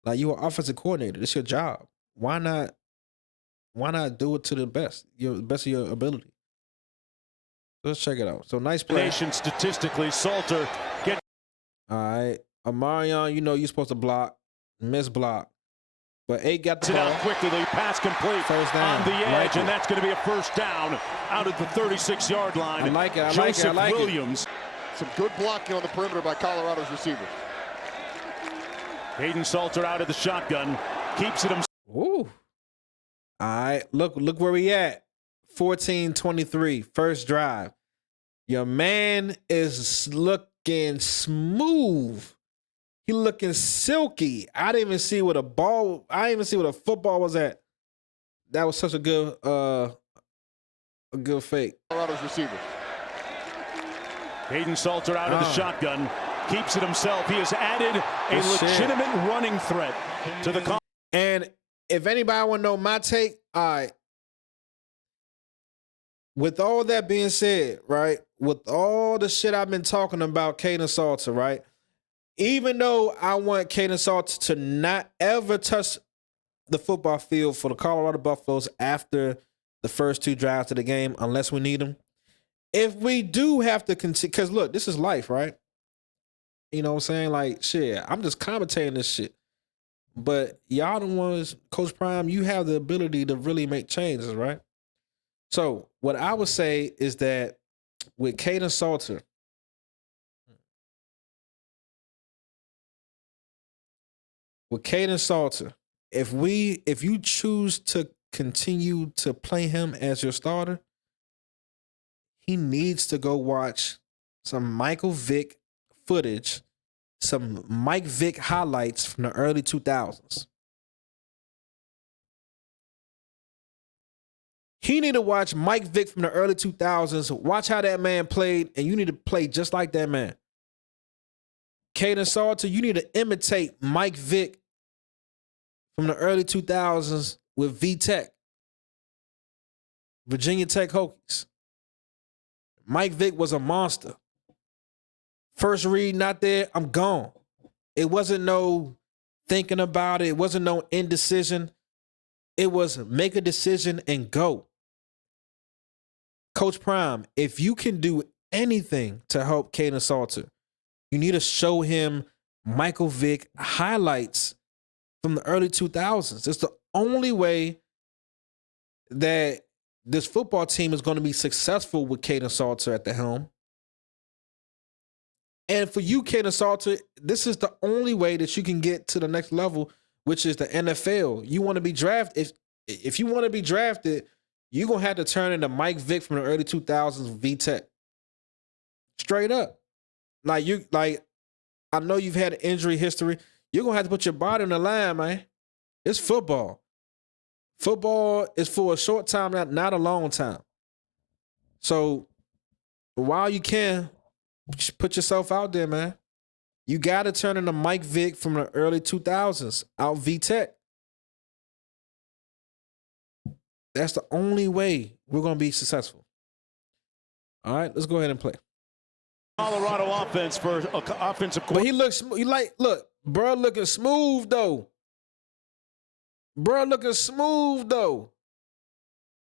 Like, you're an offensive coordinator. It's your job. Why not do it to the best of your ability? Let's check it out. So nice play. Statistically, Salter get. All right. Amarion, you're supposed to block, miss block. But 8 got the it ball. out quickly. Pass complete First down. on the edge, Like and that's going to be a first down out at the 36-yard line. I like it. Joseph Williams. Some good blocking on the perimeter by Colorado's receiver. Hayden Salter out of the shotgun. Keeps it himself. Ooh. All right. Look where we at. 14-23. First drive. Your man is looking smooth. He looking silky. I didn't even see what a football was at. That was such a good fake. Colorado's receiver. Hayden Salter out of the shotgun. Keeps it himself. He has added a legitimate running threat to the. And if anybody want to know my take, all right. With all that being said, right? With all the shit I've been talking about Caden Salter, right? Even though I want Caden Salter to not ever touch the football field for the Colorado Buffaloes after the first 2 drives of the game, unless we need him. If we do have to consider, because look, this is life, right? You know what I'm saying? Like, shit, I'm just commentating this shit. But y'all the ones, Coach Prime, you have the ability to really make changes, right? So what I would say is that with Caden Salter, if you choose to continue to play him as your starter, he needs to go watch some Michael Vick footage, some Mike Vick highlights from the early 2000s. He need to watch Mike Vick from the early 2000s, watch how that man played, and you need to play just like that man. Caden Salter, you need to imitate Mike Vick from the early 2000s with V-Tech, Virginia Tech Hokies. Mike Vick was a monster. First read not there, I'm gone. It wasn't no thinking about it. It wasn't no indecision. It was make a decision and go. Coach Prime, if you can do anything to help Caden Salter, you need to show him Michael Vick highlights from the early 2000s. It's the only way that this football team is going to be successful with Kaden Salter at the helm. And for you, Kaden Salter, this is the only way that you can get to the next level, which is the NFL. You want to be drafted. If you want to be drafted, you're going to have to turn into Mike Vick from the early 2000s VTech. Straight up. I know you've had an injury history. You're going to have to put your body on the line, man. It's football. Football is for a short time, not a long time. So while you can, put yourself out there, man. You got to turn into Mike Vick from the early 2000s, out VTech. That's the only way we're going to be successful. All right, let's go ahead and play. Colorado offense for offensive But he looks, look, bro looking smooth, though.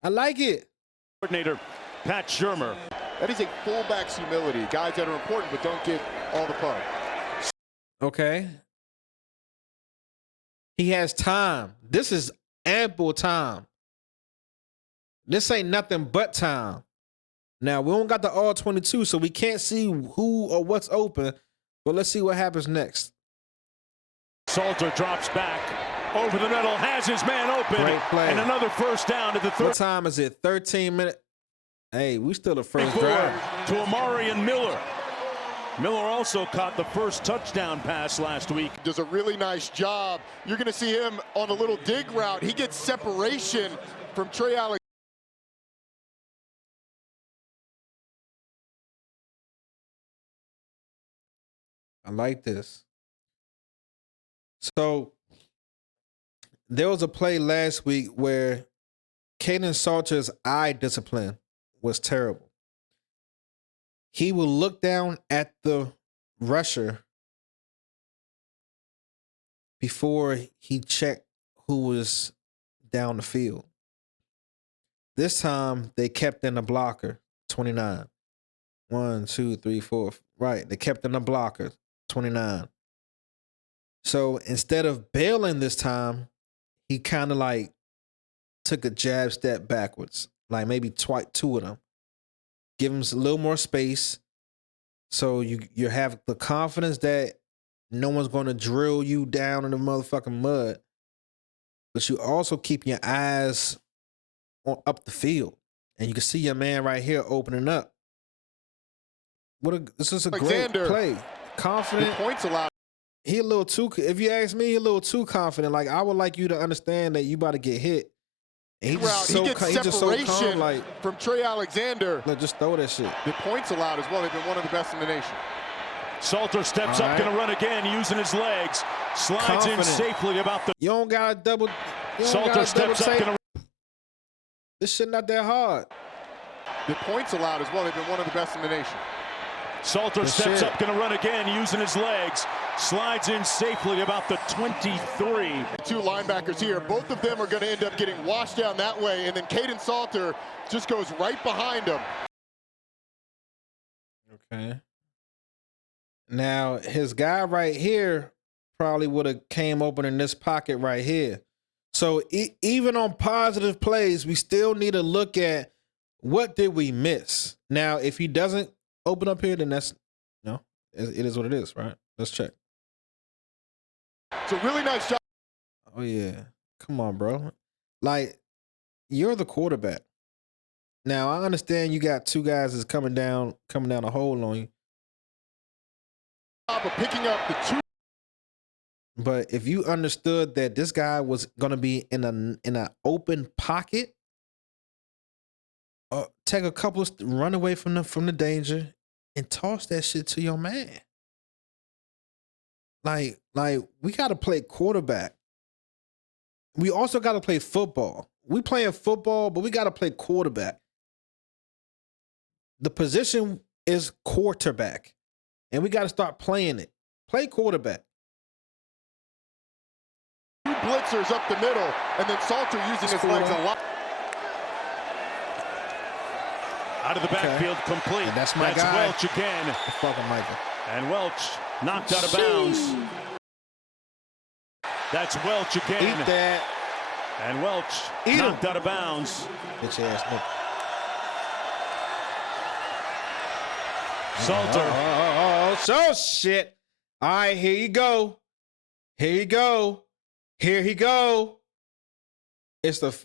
I like it. Coordinator Pat Shermer. That is a fullback's humility. Guys that are important but don't get all the pub. Okay. He has time. This is ample time. This ain't nothing but time. Now, we don't got the all 22, so we can't see who or what's open, but let's see what happens next. Salter drops back over the middle, has his man open, Great play. and another first down to the third. What time is it? 13 minutes. Hey, we still the first drive. To Amari and Miller. Miller also caught the first touchdown pass last week. Does a really nice job. You're going to see him on a little dig route. He gets separation from Trey Alexander. I like this. So there was a play last week where Kaden Salter's eye discipline was terrible. He will look down at the rusher before he checked who was down the field. This time they kept in the blocker, 29. 1, 2, 3, 4. Right, they kept in the blocker, 29. So instead of bailing this time, he kind of like took a jab step backwards, like maybe two of them. Give him a little more space so you have the confidence that no one's going to drill you down in the motherfucking mud. But you also keep your eyes up the field. And you can see your man right here opening up. This is a Alexander, great play. Confident. The points allowed. He a little too, if you ask me, he a little too confident. Like, I would like you to understand that you about to get hit. And He gets separation calm, like, from Trey Alexander. look, just throw that shit. The points allowed as well. They've been one of the best in the nation. Salter steps up, going to run again, using his legs. Slides in safely about the... You don't got to double. Salter steps up, going to... This shit not that hard. The points allowed as well. They've been one of the best in the nation. Salter steps up, going to run again, using his legs. Slides in safely about the 23. Two linebackers here. Both of them are going to end up getting washed down that way, and then Kaden Salter just goes right behind him. Okay. Now, his guy right here probably would have came open in this pocket right here. So even on positive plays, we still need to look at what did we miss. Now, if he doesn't open up here, then that's, it is what it is, right? Let's check. It's a really nice job. Oh, yeah. Come on, bro. Like, you're the quarterback. Now, I understand you got two guys that's coming down a hole on you. Of picking up the two. But if you understood that this guy was going to be in an open pocket, take a couple of run away from the danger and toss that shit to your man. Like we got to play quarterback. We also got to play football. We playing football, but we got to play quarterback. The position is quarterback, and we got to start playing it. Play quarterback. Two blitzers up the middle, and then Salter using his legs a lot. Out of the backfield, complete. And that's my guy. Welch again. The fucking Michael. And Welch knocked out of bounds. That's Welch again. Eat that. And Welch Eat 'em. knocked out of bounds. Bitch ass nigga. Salter. So shit. All right, here you go. Here you go. Here he go. It's the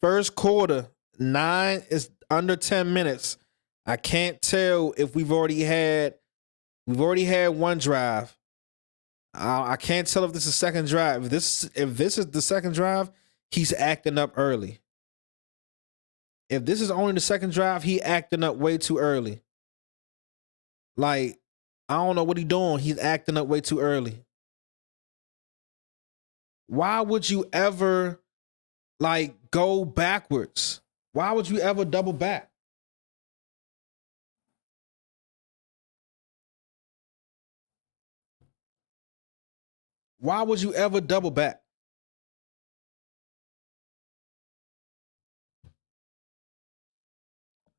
first quarter. It's under 10 minutes. I can't tell if we've already had one drive. I can't tell if this is second drive. If this is the second drive, he's acting up early. If this is only the second drive, he acting up way too early. Like, I don't know what he's doing. He's acting up way too early. Why would you ever, like, go backwards? Why would you ever double back? Why would you ever double back?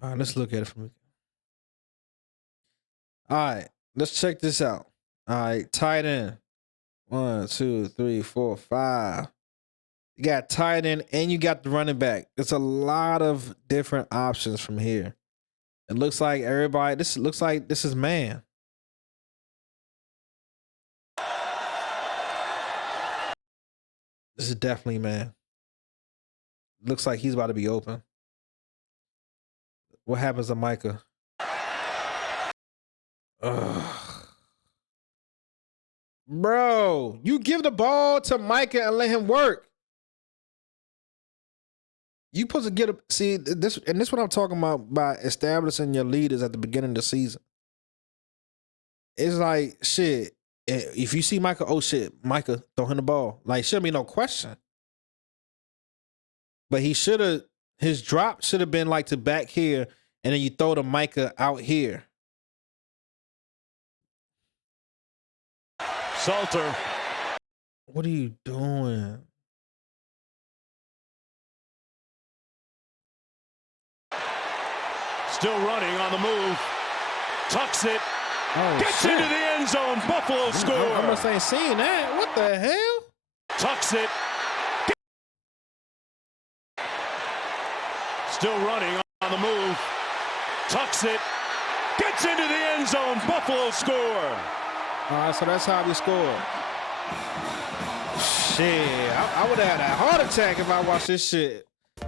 All right, let's look at it from. All right, let's check this out. All right, tight end. 1, 2, 3, 4, 5. You got tight end and you got the running back. There's a lot of different options from here. It looks like everybody. This looks like this is man. This is definitely man. Looks like he's about to be open. What happens to Micah? Ugh. Bro, you give the ball to Micah and let him work. You supposed to get a see this, and this is what I'm talking about by establishing your leaders at the beginning of the season. It's like shit. If you see Micah, oh shit, Micah, throw him the ball. Like, shouldn't be no question. But his drop should have been like to back here, and then you throw the Micah out here. Salter. What are you doing? Still running on the move. Tucks it. Oh, Gets shit. into the end zone. Buffalo score. I must ain't seen that. What the hell? Tucks it. Still running on the move. Tucks it. Gets into the end zone. Buffalo score. All right, so that's how we scored. Shit, I would have had a heart attack if I watched this shit.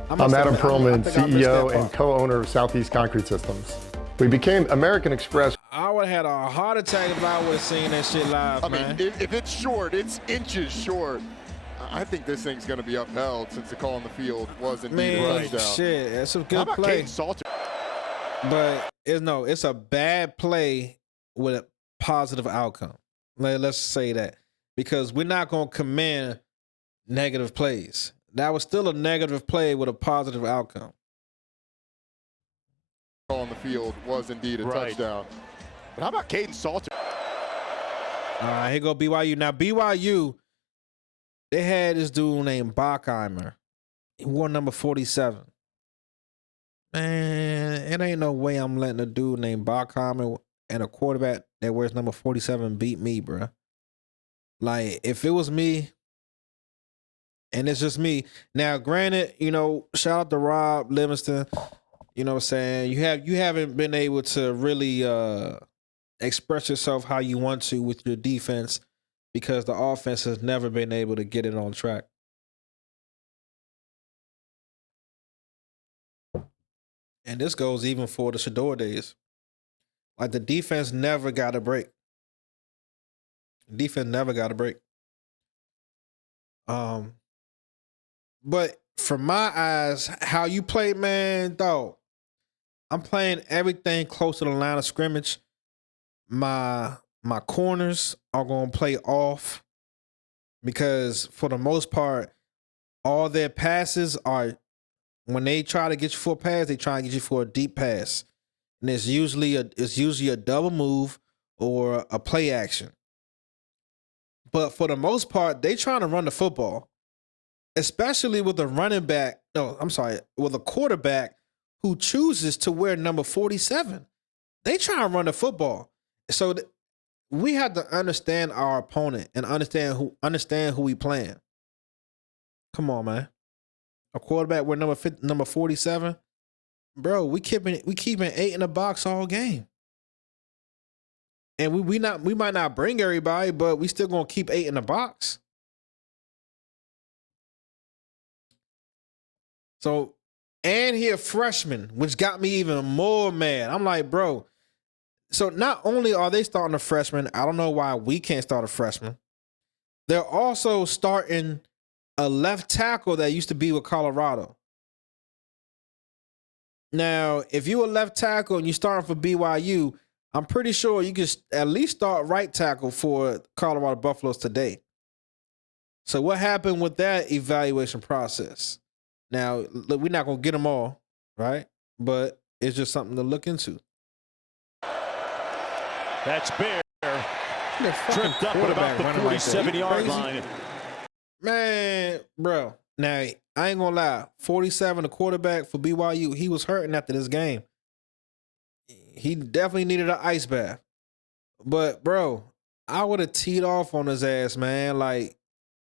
I'm Adam Perlman, CEO and co-owner of Southeast Concrete Systems. We became American Express. I would have had a heart attack if I would have seen that shit live, I man. mean, if it's short, it's inches short. I think this thing's going to be upheld since the call on the field was indeed a touchdown. Shit, that's a How good about play. Caden Salter? But it's a bad play with a positive outcome. Let's say that. Because we're not going to commend negative plays. That was still a negative play with a positive outcome. Call on the field was indeed a touchdown. But how about Caden Salter? All right, here go BYU. Now, BYU, they had this dude named Bockheimer. He wore number 47. Man, it ain't no way I'm letting a dude named Bockheimer and a quarterback that wears number 47 beat me, bro. Like, if it was me, and it's just me. Now, granted, shout out to Rob Livingston. You know what I'm saying? You haven't been able to really express yourself how you want to with your defense because the offense has never been able to get it on track. And this goes even for the Shador days. Like, the defense never got a break. Defense never got a break. But from my eyes, how you play, man, dog, I'm playing everything close to the line of scrimmage. My corners are going to play off because for the most part, all their passes are, when they try to get you for a pass, they try and get you for a deep pass. And it's usually a double move or a play action. But for the most part, they trying to run the football, especially with a with a quarterback who chooses to wear number 47. They try to run the football. So we have to understand our opponent and understand who we playing. Come on, man. a quarterback with number 47. Bro, we keeping 8 in the box all game. And we might not bring everybody, but we still gonna keep 8 in the box. So, and he a freshman, which got me even more mad. I'm like, bro. So not only are they starting a freshman, I don't know why we can't start a freshman. They're also starting a left tackle that used to be with Colorado. Now, if you're a left tackle and you're starting for BYU, I'm pretty sure you can at least start right tackle for Colorado Buffaloes today. So what happened with that evaluation process? Now, look, we're not going to get them all, right? But it's just something to look into. That's Bear. Tripped up at about the 47-yard line. Man, bro. Now, I ain't going to lie. 47, the quarterback for BYU, he was hurting after this game. He definitely needed an ice bath. But, bro, I would have teed off on his ass, man. Like,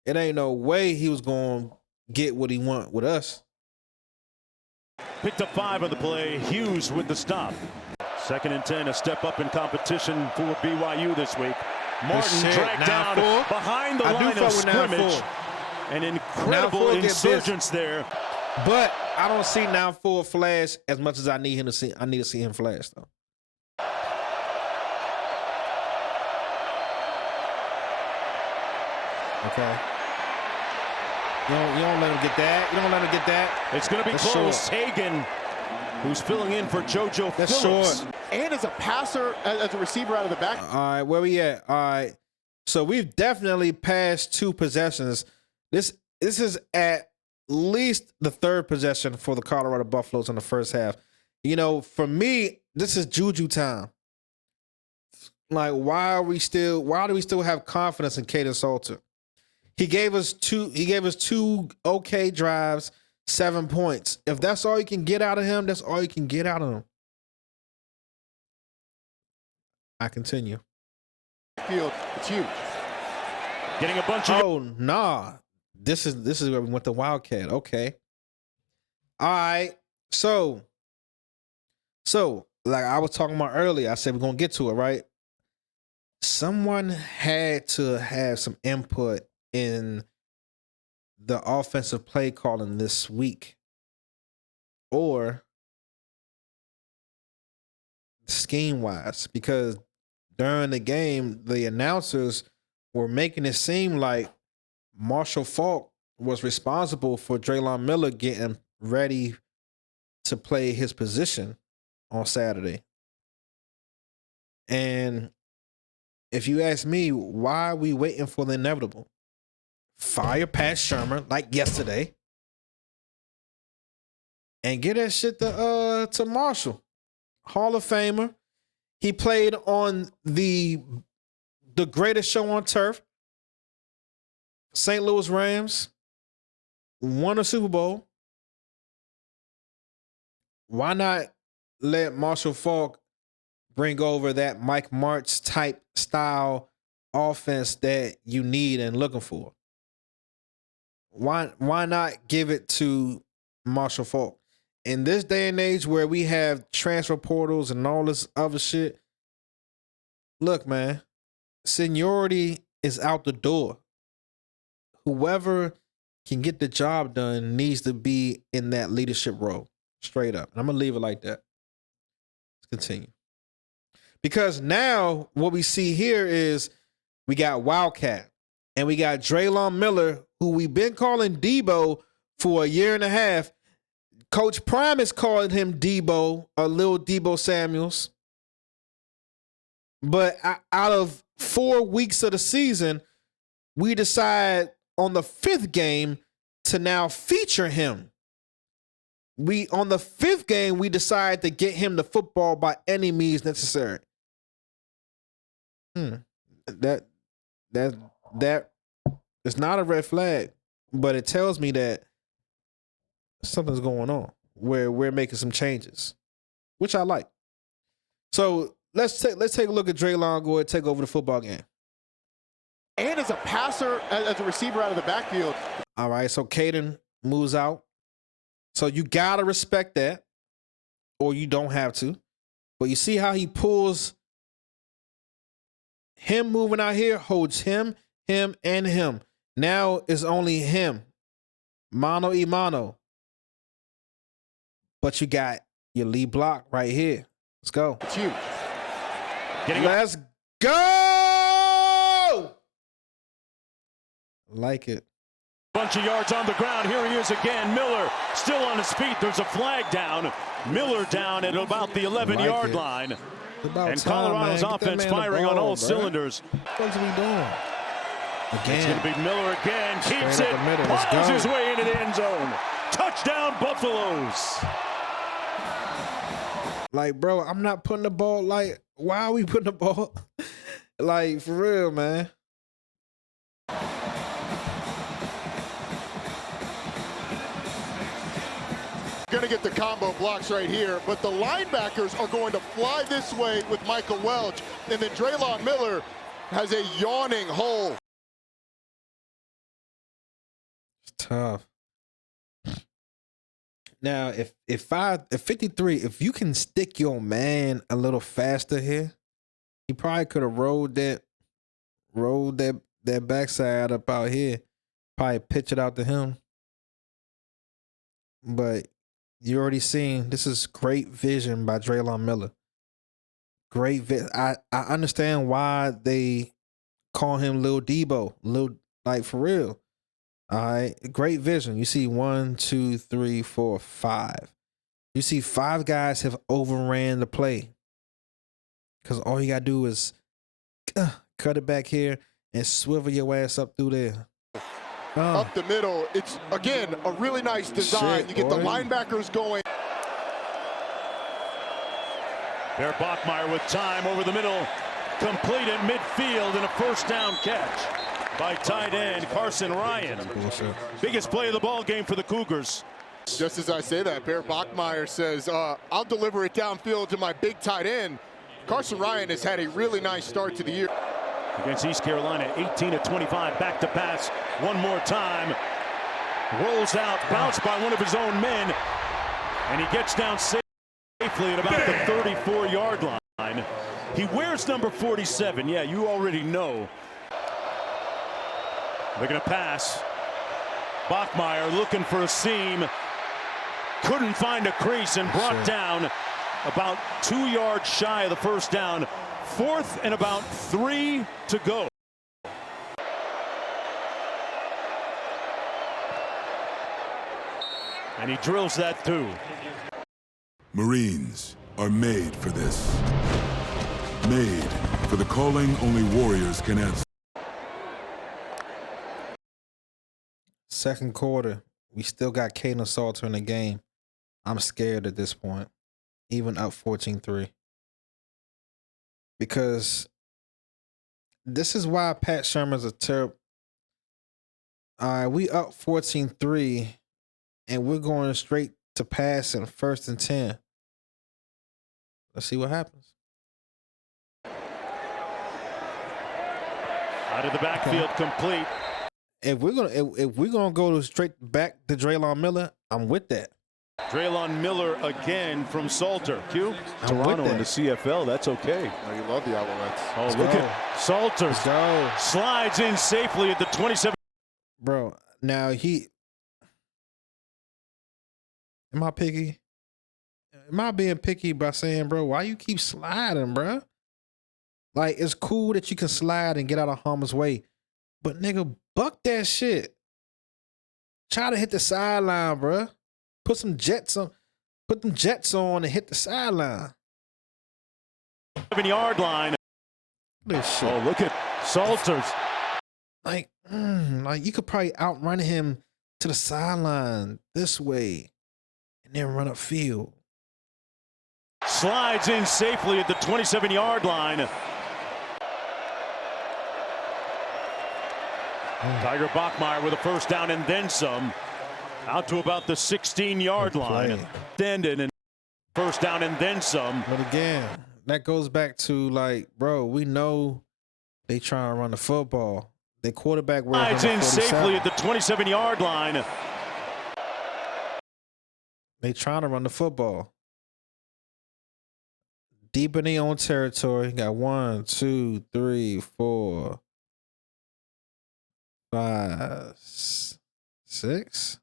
it ain't no way he was going to get what he want with us. Picked up 5 on the play. Hughes with the stop. 2nd and 10, a step up in competition for BYU this week. Martin dragged down behind the line of scrimmage. An incredible insurgence there. But I don't see now full flash as much as I need him to see. I need to see him flash, though. Okay. You don't let him get that. You don't let him get that. It's going to be close. Hagan, who's filling in for JoJo That's Phillips. short. And as a passer, as a receiver out of the back. All right, where we at? All right. So we've definitely passed 2 possessions. This is at least the 3rd possession for the Colorado Buffaloes in the first half. You know, for me, this is juju time. Like, why do we still have confidence in Caden Salter? He gave us two okay drives, 7 points. If that's all you can get out of him, that's all you can get out of him. I continue. Field, it's huge. Getting a bunch of... Oh, nah. This is where we went to Wildcat. Okay. All right. So like I was talking about earlier, I said we're going to get to it, right? Someone had to have some input in the offensive play calling this week, or scheme-wise, because during the game, the announcers were making it seem like Marshall Faulk was responsible for Draylon Miller getting ready to play his position on Saturday. And if you ask me, why are we waiting for the inevitable? Fire Pat Shermer like yesterday and get that shit to Marshall. Hall of Famer. He played on the greatest show on turf. St. Louis Rams won a Super Bowl. Why not let Marshall Faulk bring over that Mike Martz type style offense that you need and looking for? Why not give it to Marshall Faulk? In this day and age where we have transfer portals and all this other shit, look, man, seniority is out the door. Whoever can get the job done needs to be in that leadership role, straight up. And I'm going to leave it like that. Let's continue. Because now what we see here is we got Wildcat and we got Draylon Miller, who we've been calling Debo for a year and a half. Coach Primus called him Debo, a little Debo Samuels. But out of 4 weeks of the season, we decide on the 5th game to now feature him. On the 5th game, we decide to get him the football by any means necessary. That is not a red flag, but it tells me that something's going on where we're making some changes, which I like. So let's take a look at Draylon go ahead and take over the football game. And as a passer, as a receiver out of the backfield. All right, so Caden moves out. So you got to respect that, or you don't have to. But you see how he pulls him moving out here, holds him, and him. Now it's only him. Mano y mano. But you got your lead block right here. Let's go. It's huge. Let's go! Like it. Bunch of yards on the ground. Here he is again. Miller still on his feet. There's a flag down. Miller down at about the 11-yard line. And Colorado's offense firing on all cylinders. What's he doing? Again. It's going to be Miller again. Keeps Straight it. up the middle. Plows his way into the end zone. Touchdown, Buffaloes. Like, bro, I'm not putting the ball, like, why are we putting the ball? Like, for real, man. Going to get the combo blocks right here, but the linebackers are going to fly this way with Michael Welch, and then Draylon Miller has a yawning hole. It's tough. Now, if 53, if you can stick your man a little faster here, he probably could have rolled that backside up out here, probably pitch it out to him. But you already seen, this is great vision by Draylon Miller. Great vision. I understand why they call him Lil Debo. Like, for real. All right. Great vision. You see 1, 2, 3, 4, 5. You see 5 guys have overran the play. Because all you got to do is cut it back here and swivel your ass up through there. Up the middle. It's, again, a really nice design. You get the linebackers going. Bear Bachmeier with time over the middle. Complete at midfield and a first down catch by tight end Carson Ryan. Biggest play of the ball game for the Cougars. Just as I say that, Bear Bachmeier says, I'll deliver it downfield to my big tight end. Carson Ryan has had a really nice start to the year. Against East Carolina, 18 of 25, back to pass one more time. Rolls out, bounced by one of his own men, and he gets down safely at about the 34-yard line. He wears number 47. Yeah, you already know. They're going to pass. Bachmeier looking for a seam. Couldn't find a crease and brought down about 2 yards shy of the first down. 4th and about 3 to go. And he drills that through. Marines are made for this. Made for the calling only warriors can answer. Second quarter, we still got Caden Salter in the game. I'm scared at this point, even up 14-3. Because this is why Pat Shermer's a terrible. We up 14-3, and we're going straight to passing 1st and 10. Let's see what happens. Out of the backfield, complete. If we're gonna go straight back to Draylon Miller, I'm with that. Draylon Miller again from Salter. Q. Toronto in the CFL. That's okay. Oh, you love the Alouettes. Oh, look at Salter. Slides in safely at the 27. Bro, now am I picky? Am I being picky by saying, bro, why you keep sliding, bro? Like, it's cool that you can slide and get out of harm's way, but nigga, buck that shit. Try to hit the sideline, bro. Put some jets on. Put them jets on and hit the sideline. 7-yard line. This shit. Oh, look at Salters. Like you could probably outrun him to the sideline this way and then run upfield. Slides in safely at the 27-yard line. Tiger Bachmeier with a first down and then some. Out to about the 16-yard line. Extended and first down and then some. But again, that goes back to, like, bro, we know they trying to run the football. Their quarterback slides in safely at the 27-yard line. They trying to run the football. Deep in their own territory. Got 1, 2, 3, 4, 5, 6.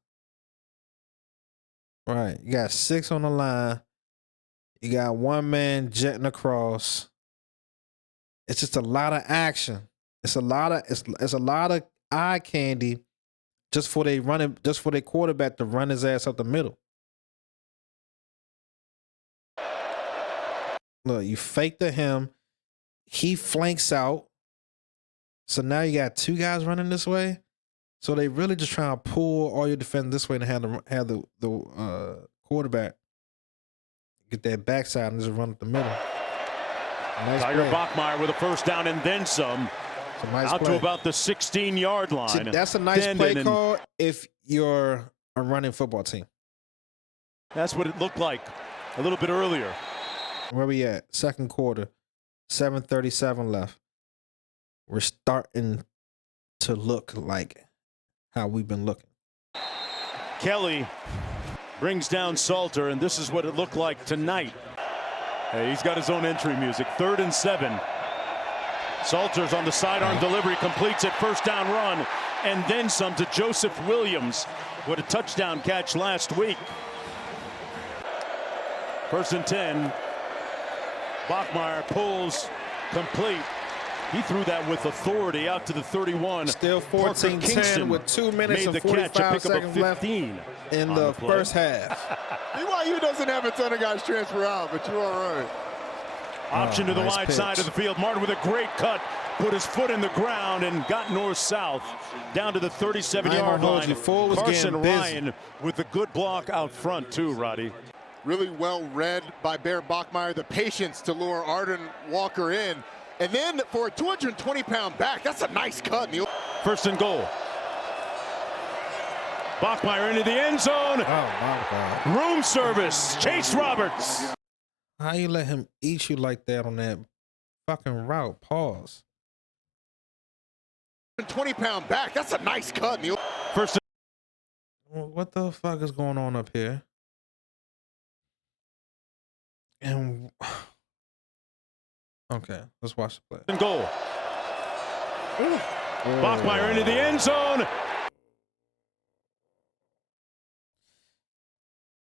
Right. You got 6 on the line. You got one man jetting across. It's just a lot of action. It's a lot of eye candy just for their quarterback to run his ass up the middle. Look, you fake to him. He flanks out. So now you got 2 guys running this way. So they really just trying to pull all your defenders this way to have the quarterback get that backside and just run up the middle. Nice Tiger play. Bachmeier with a first down and then some. Nice Out play. to about the 16-yard line. See, that's a nice play and call if you're a running football team. That's what it looked like a little bit earlier. Where we at? Second quarter, 7:37 left. We're starting to look like how we've been looking. Kelly brings down Salter, and this is what it looked like tonight. Hey, he's got his own entry music. 3rd and 7. Salters on the sidearm delivery, completes it, first down run, and then some to Joseph Williams with a touchdown catch last week. 1st and 10. Bachmeier pulls, complete. He threw that with authority out to the 31. Still 14-10 with 2 minutes and 45 seconds left in the first half. BYU doesn't have a ton of guys transfer out, but you're all right. Option to the nice wide pitch. side of the field. Martin with a great cut, put his foot in the ground and got north-south down to the 37-yard line. Carson Ryan with a good block out front too, Roddy. Really well read by Bear Bachmeier. The patience to lure Arden Walker in. And then for a 220-pound back, that's a nice cut. 1st and goal. Bachmeier into the end zone. Oh, my God. Room service. Chase Roberts. How you let him eat you like that on that fucking route? Pause. 20-pound back, that's a nice cut. 1st What the fuck is going on up here? And okay, let's watch the play. and goal. Bachmeier into the end zone.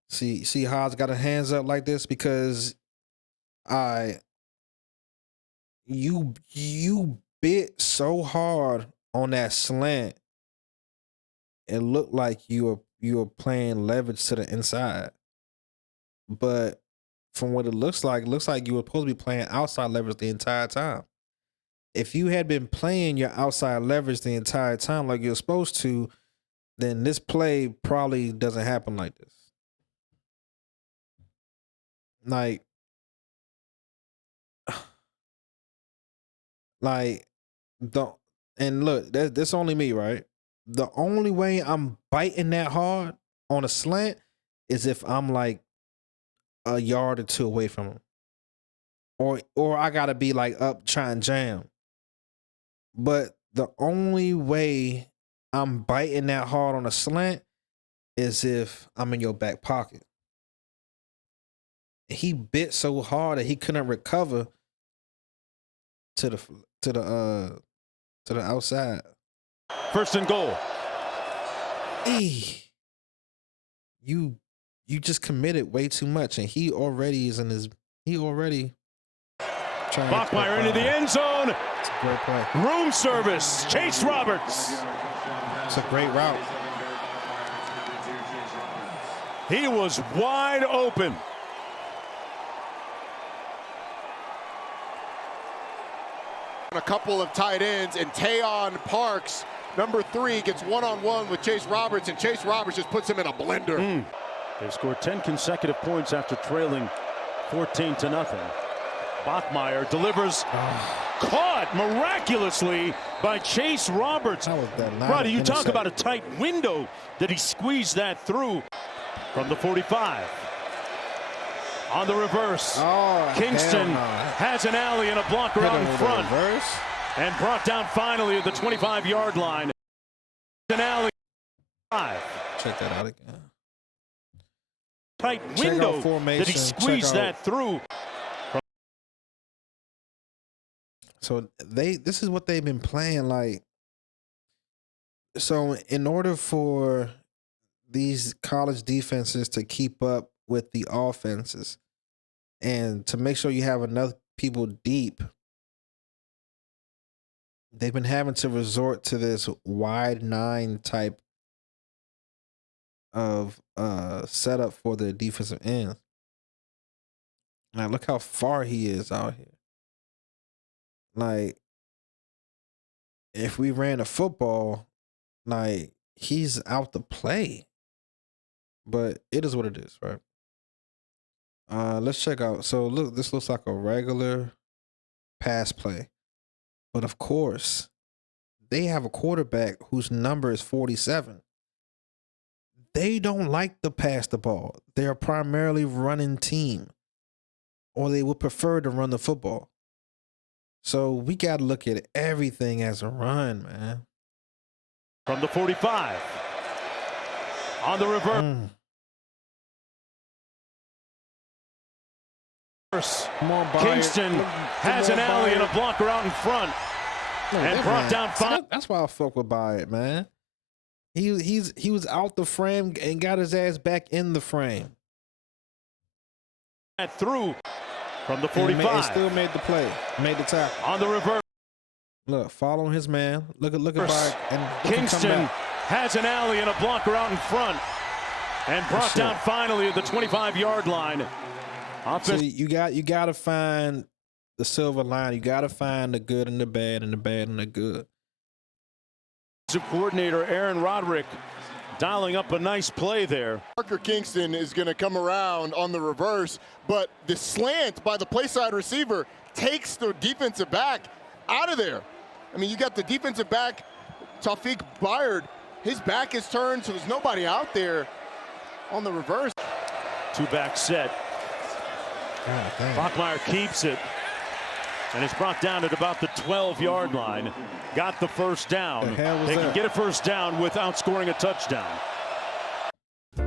See how it's got her hands up like this because you bit so hard on that slant. It looked like you were playing leverage to the inside, but from what it looks like you were supposed to be playing outside leverage the entire time. If you had been playing your outside leverage the entire time like you're supposed to, then this play probably doesn't happen like this. And look, that's only me, right? The only way I'm biting that hard on a slant is if I'm like a yard or 2 away from him. Or I gotta be like up trying to jam. But the only way I'm biting that hard on a slant is if I'm in your back pocket. He bit so hard that he couldn't recover to the outside. 1st and goal. You just committed way too much, and he already trying. Bachmeier into the end zone. It's a great play. Room service. Chase Roberts. It's a great route. He was wide open. A couple of tight ends, and Tayon Parks, number 3, gets one-on-one with Chase Roberts, and Chase Roberts just puts him in a blender. They've scored 10 consecutive points after trailing 14-0. Bachmeier delivers, caught miraculously by Chase Roberts. Roddy, you talk about a tight window that he squeezed that through from the 45. On the reverse, Kingston has an alley and a blocker out in front, and brought down finally at the 25-yard line. An alley. 5. Check that out again. tight Check out window that formation, he squeezed check out- that through. So this is what they've been playing like. So in order for these college defenses to keep up with the offenses and to make sure you have enough people deep, they've been having to resort to this wide nine type of setup for the defensive end. Now look how far he is out here. Like, if we ran a football, like, he's out to play. But it is what it is, right? Let's check out. So look, this looks like a regular pass play. But of course, they have a quarterback whose number is 47. They don't like to pass the ball. They're a primarily running team. Or they would prefer to run the football. So we got to look at everything as a run, man. From the 45. On the reverse. Come on, ByU. Kingston has an alley and a blocker out in front. And brought down 5. That's why I fuck with ByU, man. He was out the frame and got his ass back in the frame. Through from the 45. And still made the play. Made the tackle. On the reverse. Look, following his man. Look at ByU. And Kingston has an alley and a blocker out in front. And brought down finally at the 25-yard line. So you got to find the silver line. You got to find the good and the bad and the bad and the good. Coordinator Aaron Roderick dialing up a nice play there. Parker Kingston is going to come around on the reverse, but the slant by the play side receiver takes the defensive back out of there. I mean, you got the defensive back, Tawfiq Byard. His back is turned, so there's nobody out there on the reverse. Two-back set. Bachmeier keeps it. And it's brought down at about the 12-yard line. Got the first down. They can get a first down without scoring a touchdown. The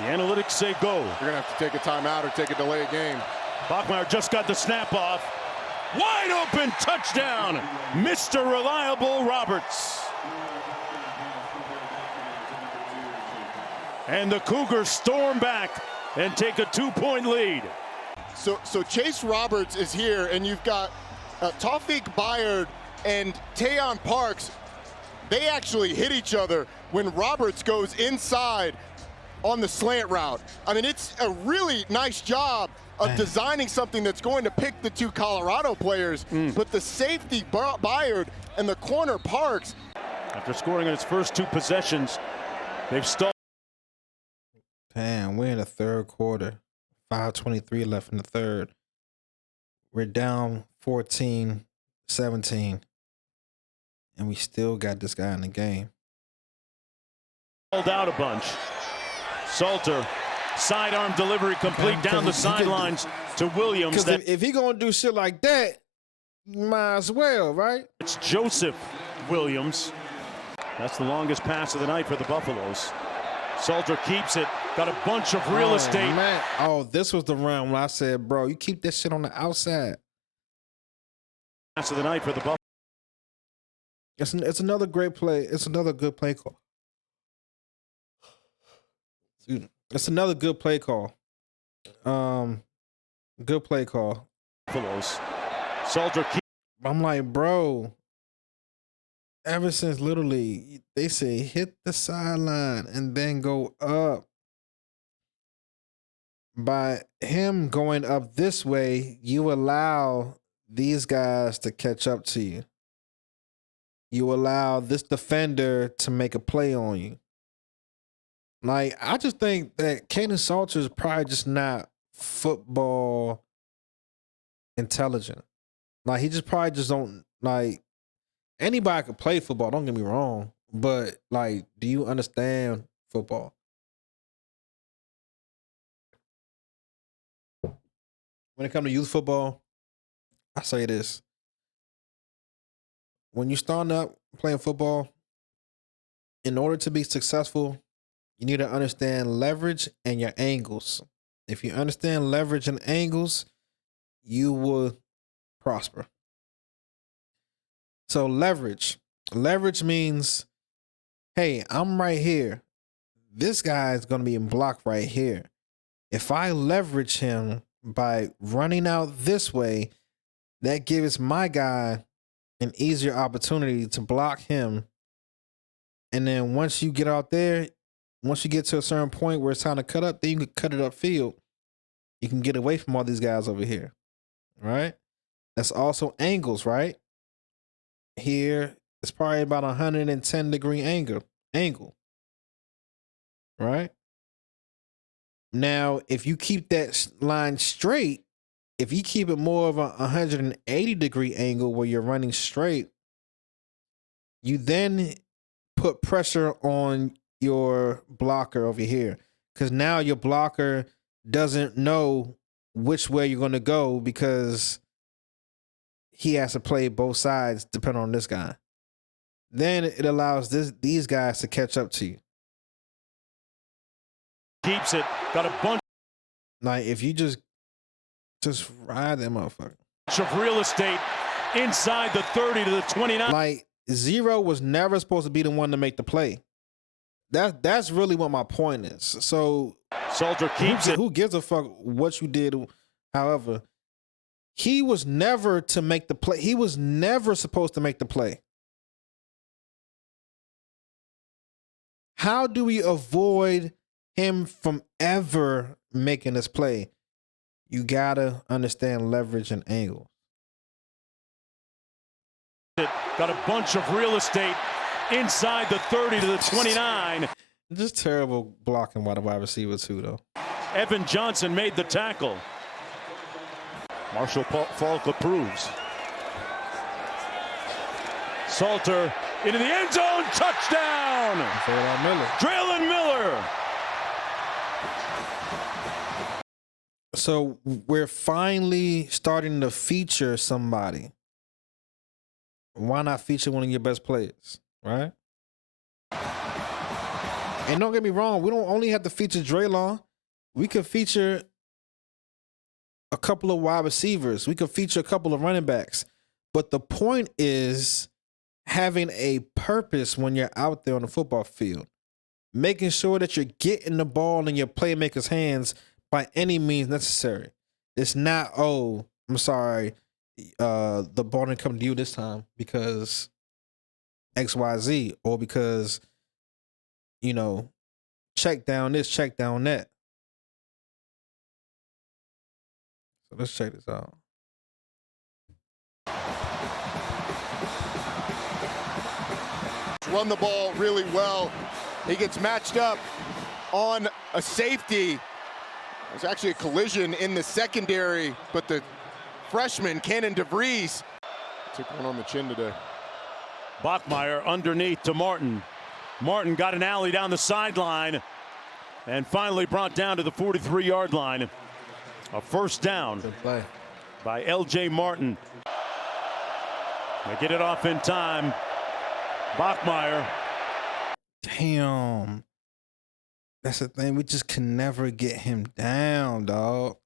analytics say go. You're going to have to take a timeout or take a delay game. Bachmeier just got the snap off. Wide open touchdown, Mr. Reliable Roberts. And the Cougars storm back and take a 2-point lead. So Chase Roberts is here, and you've got Tawfiq Byard and Tayon Parks. They actually hit each other when Roberts goes inside on the slant route. I mean, it's a really nice job of designing something that's going to pick the two Colorado players, but the safety Byard and the corner Parks. After scoring on its first 2 possessions, they've stalled. Damn, we're in the third quarter. 5:23 left in the third. We're down 14-17. And we still got this guy in the game. Pulled out a bunch. Salter, sidearm delivery complete down the sidelines to Williams. Because if he gonna do shit like that, you might as well, right? It's Joseph Williams. That's the longest pass of the night for the Buffaloes. Salter keeps it. Got a bunch of real estate. Man. Oh, this was the run when I said, bro, you keep that shit on the outside. Pass of the night for the Buffaloes. It's another great play. It's another good play call. It's another good play call. Good play call. Buffaloes. Salter keeps. I'm like, bro, ever since Little League, they say hit the sideline and then go up. By him going up this way, you allow these guys to catch up to you. You allow this defender to make a play on you. Like, I just think that Kaden Salter is probably just not football intelligent. Like, he just probably just don't, like, anybody could play football, don't get me wrong. But, like, do you understand football? When it comes to youth football, I say this. When you start up playing football, in order to be successful, you need to understand leverage and your angles. If you understand leverage and angles, you will prosper. So leverage. Leverage means, hey, I'm right here. This guy is going to be in block right here. If I leverage him by running out this way, that gives my guy an easier opportunity to block him. And then once you get out there, once you get to a certain point where it's time to cut up, then you can cut it upfield. You can get away from all these guys over here, right? That's also angles, right? Here, it's probably about 110-degree angle, right? Now, if you keep that line straight, if you keep it more of a 180-degree angle where you're running straight, you then put pressure on your blocker over here, because now your blocker doesn't know which way you're going to go because he has to play both sides depending on this guy. Then it allows these guys to catch up to you. Keeps it. Got a bunch Like if you just ride that motherfucker. of real estate inside the 30 to the 29. Like Zero was never supposed to be the one to make the play. That's really what my point is. So Salter keeps it. who gives a fuck what you did? However, he was never to make the play. He was never supposed to make the play. How do we avoid him from ever making this play? You gotta understand leverage and angle. Got a bunch of real estate inside the 30 to the 29. Just terrible blocking by the wide receiver too, though. Evan Johnson made the tackle. Marshall Falk approves. Salter into the end zone. Touchdown! Draylon Miller. So we're finally starting to feature somebody. Why not feature one of your best players, right? And don't get me wrong, we don't only have to feature Draylon. We could feature a couple of wide receivers. We could feature a couple of running backs. But the point is having a purpose when you're out there on the football field. Making sure that you're getting the ball in your playmaker's hands by any means necessary. It's not, oh, I'm sorry, the ball didn't come to you this time because XYZ, or because, you know, check down this, check down that. So let's check this out. Run the ball really well. He gets matched up on a safety. There's actually a collision in the secondary, but the freshman, Cannon DeVries, took one on the chin today. Bachmeier underneath to Martin. Martin got an alley down the sideline and finally brought down to the 43-yard line. A first down by L.J. Martin. They get it off in time. Bachmeier. Damn. That's the thing. We just can never get him down, dog.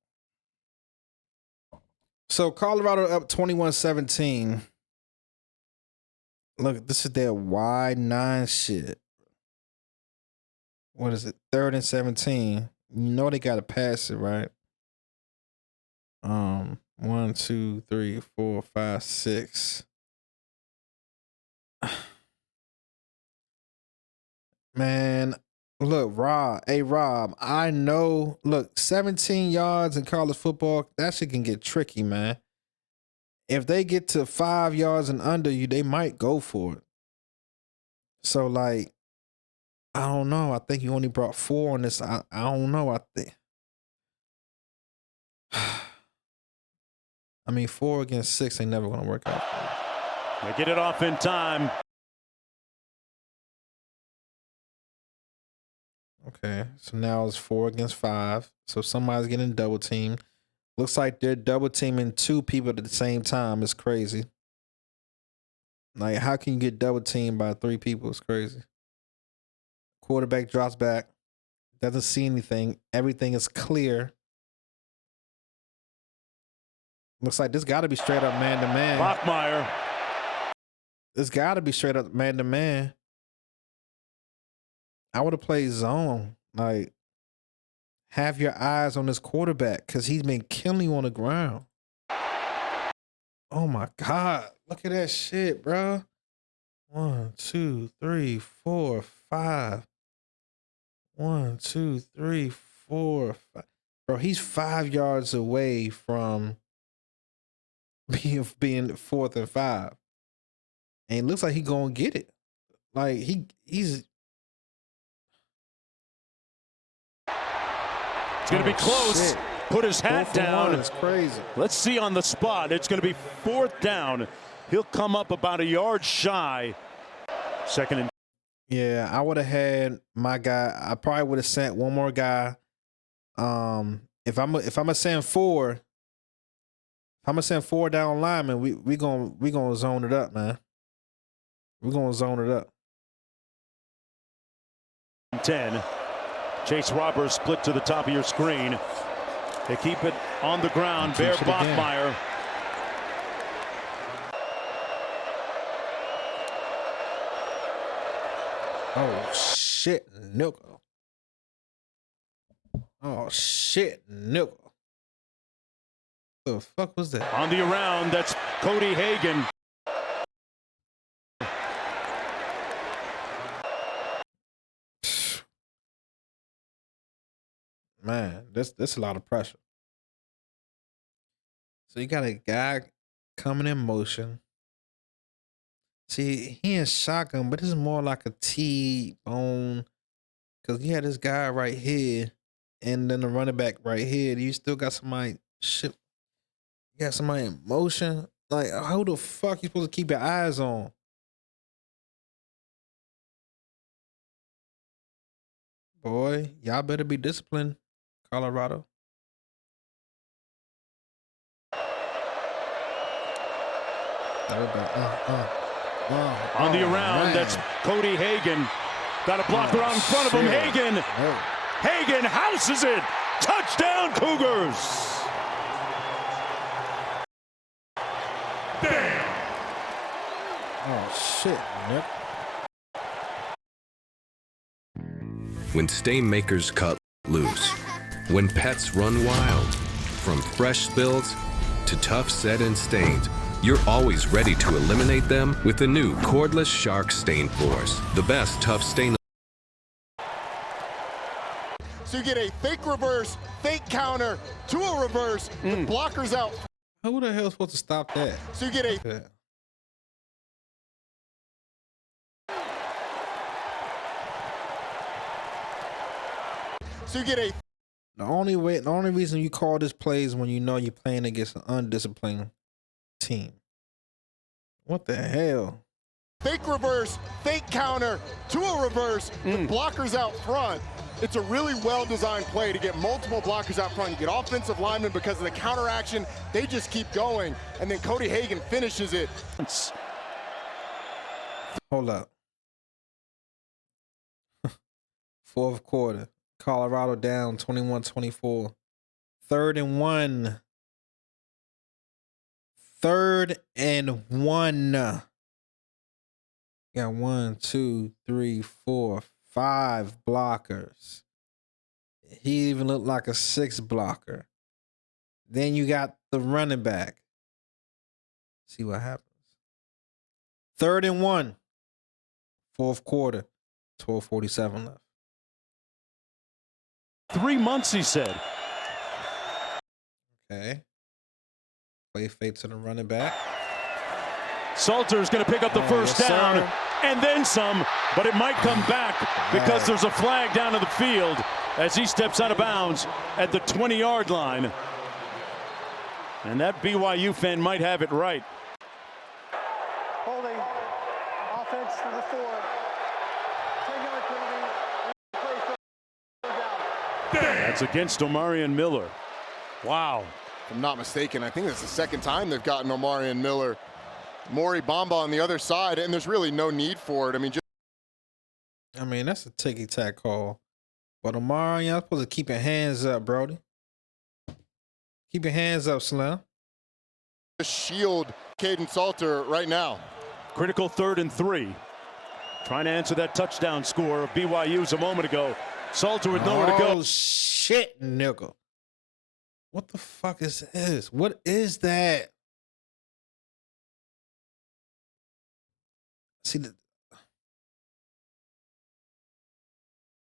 So Colorado up 21-17. Look, this is their wide 9 shit. What is it? 3rd and 17. You know they gotta pass it, right? 1, 2, 3, 4, 5, 6. Man, look, Rob. Hey, Rob, I know, look, 17 yards in college football, that shit can get tricky, man. If they get to 5 yards and under you, they might go for it. So, like, I don't know. I think you only brought 4 on this. I don't know. I think. I mean, 4 against 6 ain't never going to work out. They get it off in time. Okay, so now it's 4 against 5. So somebody's getting double teamed. Looks like they're double teaming 2 people at the same time. It's crazy. Like, how can you get double teamed by 3 people? It's crazy. Quarterback drops back, doesn't see anything. Everything is clear. Looks like this got to be straight up man-to-man. Bachmeier. This got to be straight up man-to-man. I would have played zone. Like, have your eyes on this quarterback because he's been killing you on the ground. Oh, my God. Look at that shit, bro. 1, 2, 3, 4, 5. 1, 2, 3, 4, 5. Bro, he's 5 yards away from being 4th and 5. And it looks like he's going to get it. Like, he's... It's going to be close. Shit. Put his hat down. It's crazy. Let's see on the spot. It's going to be 4th down. He'll come up about a yard shy. 2nd and... Yeah, I would have had my guy. I probably would have sent one more guy. If I'm gonna send 4, if I'm gonna send 4 down linemen, we gonna zone it up, man. We're gonna zone it up. 10. Chase Roberts split to the top of your screen. They keep it on the ground. Bear Bachmeier. Oh shit, nickel. Oh shit, nickel. The fuck was that? On the around, that's Cody Hagan. Man, that's a lot of pressure. So you got a guy coming in motion. See, he in shotgun, but this is more like a T-bone. Because you had this guy right here, and then the running back right here. You still got somebody, shit. You got somebody in motion. Like, how the fuck you supposed to keep your eyes on? Boy, y'all better be disciplined, Colorado. On the around, man. that's Cody Hagan. Got a blocker out in front of him. Shit. Hagan. Oh. Hagan houses it. Touchdown, Cougars. Damn. Oh, shit, Nick. When stain makers cut loose, when pets run wild, from fresh spills to tough set-in stains, you're always ready to eliminate them with the new cordless Shark Stain Force, the best tough stain. So you get a fake reverse, fake counter to a reverse with blockers out. Who the hell is supposed to stop that? So you get a Yeah. so you get a The only reason you call this play is when you know you're playing against an undisciplined team. What the hell? fake reverse, fake counter to a reverse with blockers out front. It's a really well-designed play to get multiple blockers out front. You get offensive linemen because of the counter action. They just keep going, and then Cody Hagan finishes it. Hold up. 4th quarter. Colorado down 21-24. 3rd and 1. 3rd and 1. Got 1, 2, 3, 4, 5 blockers. He even looked like a 6 blocker. Then you got the running back. See what happens. 3rd and 1. 4th quarter. 12:47 left. 3 months, he said. Okay. Play fake to the running back. Salter's going to pick up the first yes, down sir. and then some, but it might come back because there's a flag down to the field as he steps out of bounds at the 20-yard line. And that BYU fan might have it right. Holding. Offense to the 4. 10-yard penalty. That's against Omarion Miller. Wow. If I'm not mistaken, I think it's the second time they've gotten Omarion Miller Maury Bamba on the other side, and there's really no need for it. I mean, that's a ticky-tack call. But Omar, you're supposed to keep your hands up, Brody. Keep your hands up, Slim. just shield Caden Salter right now. Critical 3rd and 3. Trying to answer that touchdown score of BYU's a moment ago. Salter with nowhere to go. Oh, shit, nigga. What the fuck is this? What is that? See,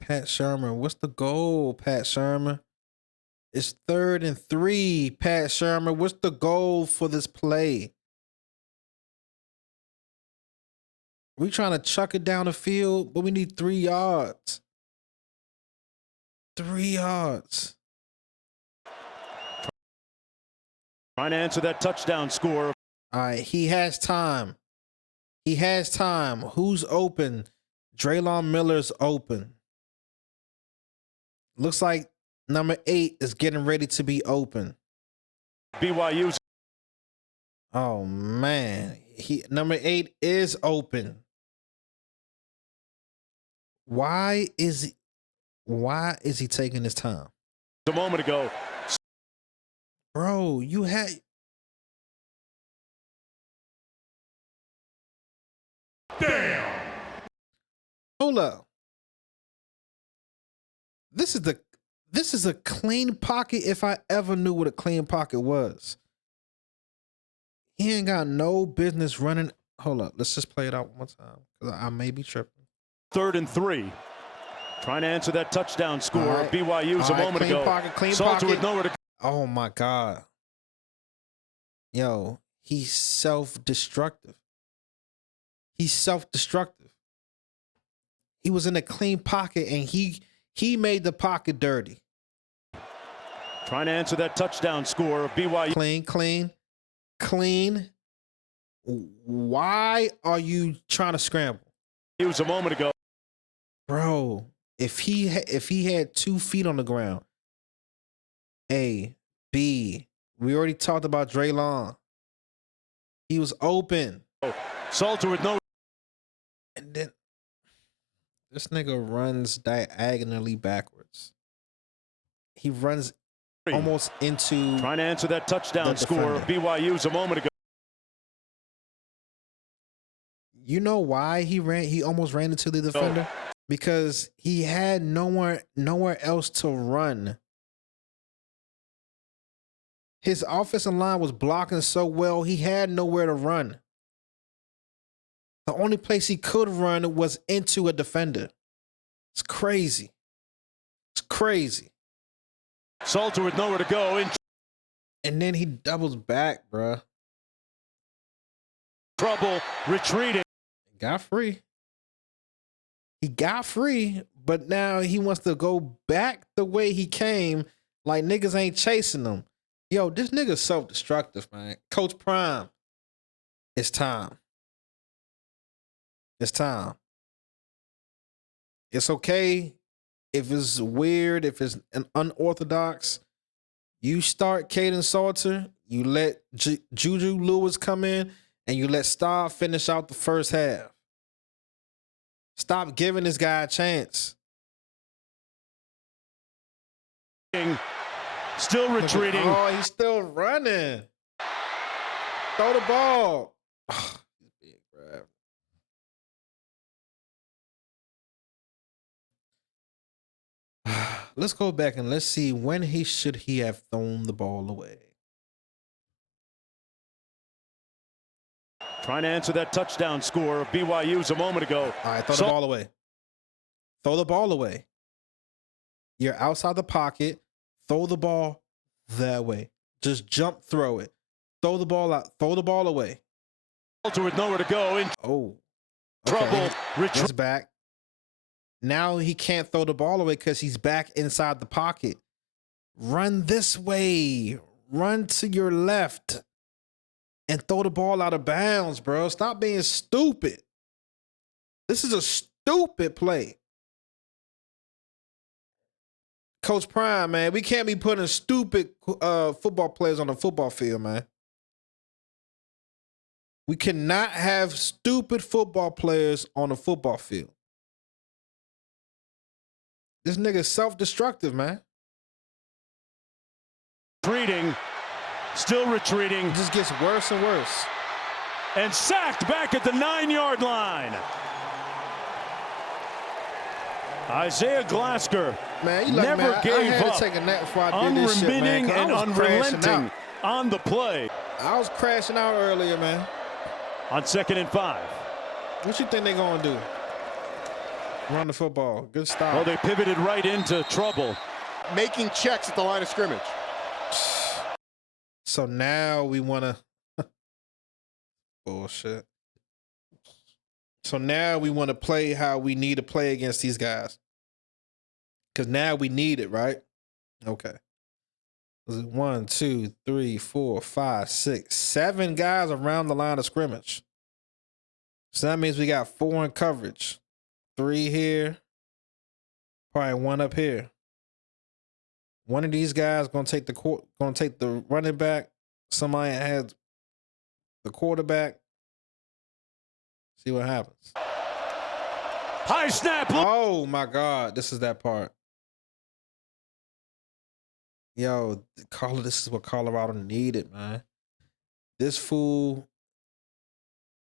Pat Sherman, what's the goal, Pat Sherman? It's 3rd and 3, Pat Sherman. What's the goal for this play? We trying to chuck it down the field, but we need 3 yards. 3 yards. Trying to answer that touchdown score. All right, he has time. He has time. Who's open? Draylon Miller's open. Looks like number 8 is getting ready to be open. BYU's. Oh man, number 8 is open. Why is he taking his time? A moment ago. Bro, you had Damn. Hold up. This is a clean pocket if I ever knew what a clean pocket was. He ain't got no business running. Hold up. Let's just play it out one more time. Because I may be tripping. 3rd and 3. Trying to answer that touchdown score All of right. BYU's All a right, moment clean ago. pocket, clean Salter pocket. with nowhere to go. Oh my God. Yo, he's self-destructive. He's self-destructive. He was in a clean pocket and he made the pocket dirty. Trying to answer that touchdown score of BYU. Clean. Why are you trying to scramble? It was a moment ago. Bro, if he had 2 feet on the ground, A, B, we already talked about Draylon. He was open. Salter with no. And then this nigga runs diagonally backwards. He runs almost into. Trying to answer that touchdown score of BYU's a moment ago. You know why he ran? He almost ran into the defender because he had nowhere else to run. His offensive line was blocking so well, he had nowhere to run. The only place he could run was into a defender. It's crazy. It's crazy. Salter with nowhere to go. And then he doubles back, bruh. Trouble retreating. Got free. He got free, but now he wants to go back the way he came, like niggas ain't chasing him. Yo, this nigga's self-destructive, man. Coach Prime, it's time. It's time. It's okay if it's weird, if it's an unorthodox. You start Caden Salter, you let Juju Lewis come in, and you let Star finish out the first half. Stop giving this guy a chance. Still retreating. Oh, he's still running. Throw the ball. Big, bro. Let's go back and let's see when should he have thrown the ball away. Trying to answer that touchdown score of BYU's a moment ago. All right, throw the ball away. Throw the ball away. You're outside the pocket. Throw the ball that way. Just jump, throw it. Throw the ball out. Throw the ball away. Salter with nowhere to go. Oh. Trouble. He's back. Now he can't throw the ball away because he's back inside the pocket. Run this way. Run to your left. And throw the ball out of bounds, bro. Stop being stupid. This is a stupid play. Coach Prime, man, we can't be putting stupid football players on the football field, man. We cannot have stupid football players on the football field. This nigga's self-destructive, man. Retreating, still retreating. It just gets worse and worse. And sacked back at the 9-yard line. Isaiah Glasker Man, you never man, gave I had up. to take a nap before I did this shit, man. 'Cause I And was crashing unrelenting out. on the play. I was crashing out earlier, man. On 2nd and 5. What you think they gonna do? Run the football. Good stop. Well, they pivoted right into trouble. Making checks at the line of scrimmage. So now we want to bullshit. So now we want to play how we need to play against these guys. Because now we need it, right? Okay. 1, 2, 3, 4, 5, 6, 7 guys around the line of scrimmage. So that means we got 4 in coverage. 3 here. Probably 1 up here. One of these guys gonna take the running back. Somebody has the quarterback. See what happens. High snap. Oh my God, this is that part. Yo, this is what Colorado needed, man. This fool,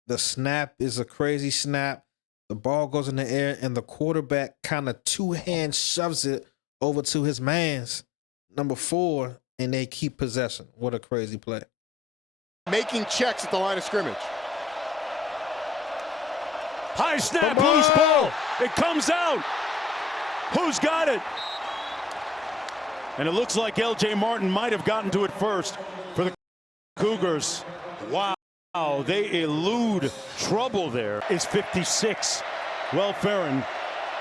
the snap is a crazy snap. The ball goes in the air and the quarterback kind of 2-hand shoves it over to his man's number 4, and they keep possession. What a crazy play. Making checks at the line of scrimmage. High snap, loose ball. It comes out. Who's got it? And it looks like L.J. Martin might have gotten to it first for the Cougars. Wow, they elude trouble there. Is 56. Will Ferrin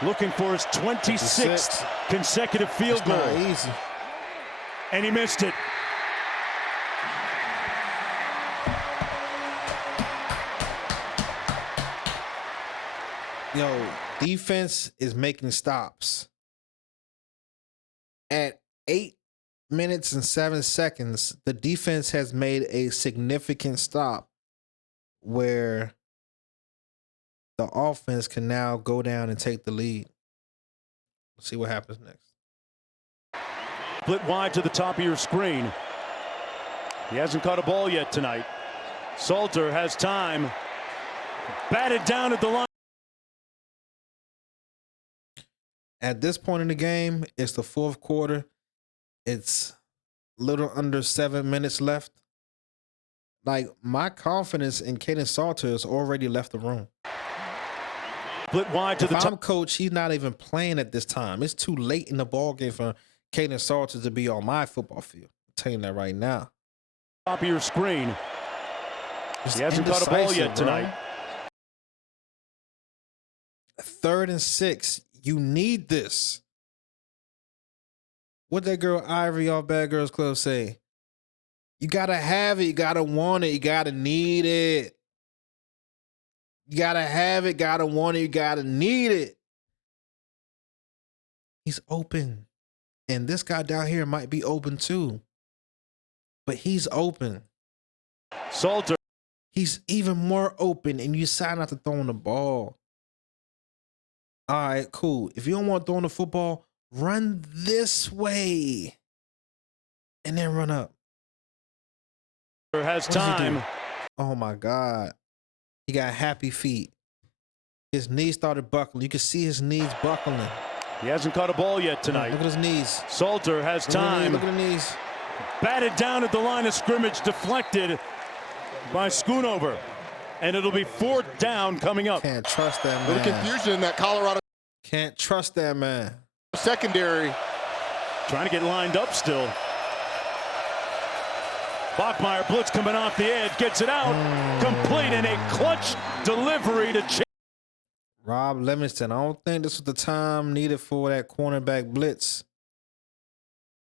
looking for his 26th consecutive field goal. Not easy. And he missed it. Yo, defense is making stops. At 8 minutes and 7 seconds, the defense has made a significant stop where the offense can now go down and take the lead. Let's see what happens next. Split wide to the top of your screen. He hasn't caught a ball yet tonight. Salter has time. Batted down at the line. At this point in the game, it's the 4th quarter. It's a little under 7 minutes left. Like, my confidence in Caden Salter has already left the room. Split wide to If the I'm top. coach, he's not even playing at this time. It's too late in the ball game for Caden Salter to be on my football field. I'm telling you that right now. Top of your screen. Just He hasn't caught a ball indecisive, yet bro. tonight. 3rd and 6. You need this. What that girl Ivory off Bad Girls Club say? You gotta have it. You gotta want it. You gotta need it. You gotta have it. Gotta want it. You gotta need it. He's open. And this guy down here might be open too. But he's open. Salter. He's even more open, and you decide not to throw him the ball. All right, cool. If you don't want throwing the football, run this way. And then run up. Has What does he do? time. Oh my God. He got happy feet. His knees started buckling. You can see his knees buckling. He hasn't caught a ball yet tonight. Look at his knees. Salter has time. Look at the knees. Batted down at the line of scrimmage, deflected by Schoonover. And it'll be 4th down coming up. Can't trust that A little man. confusion in that Colorado Can't trust that man. secondary. Trying to get lined up still. Bachmeier blitz coming off the edge, gets it out. Complete in a clutch delivery to Chase. Rob Livingston. I don't think this was the time needed for that cornerback blitz.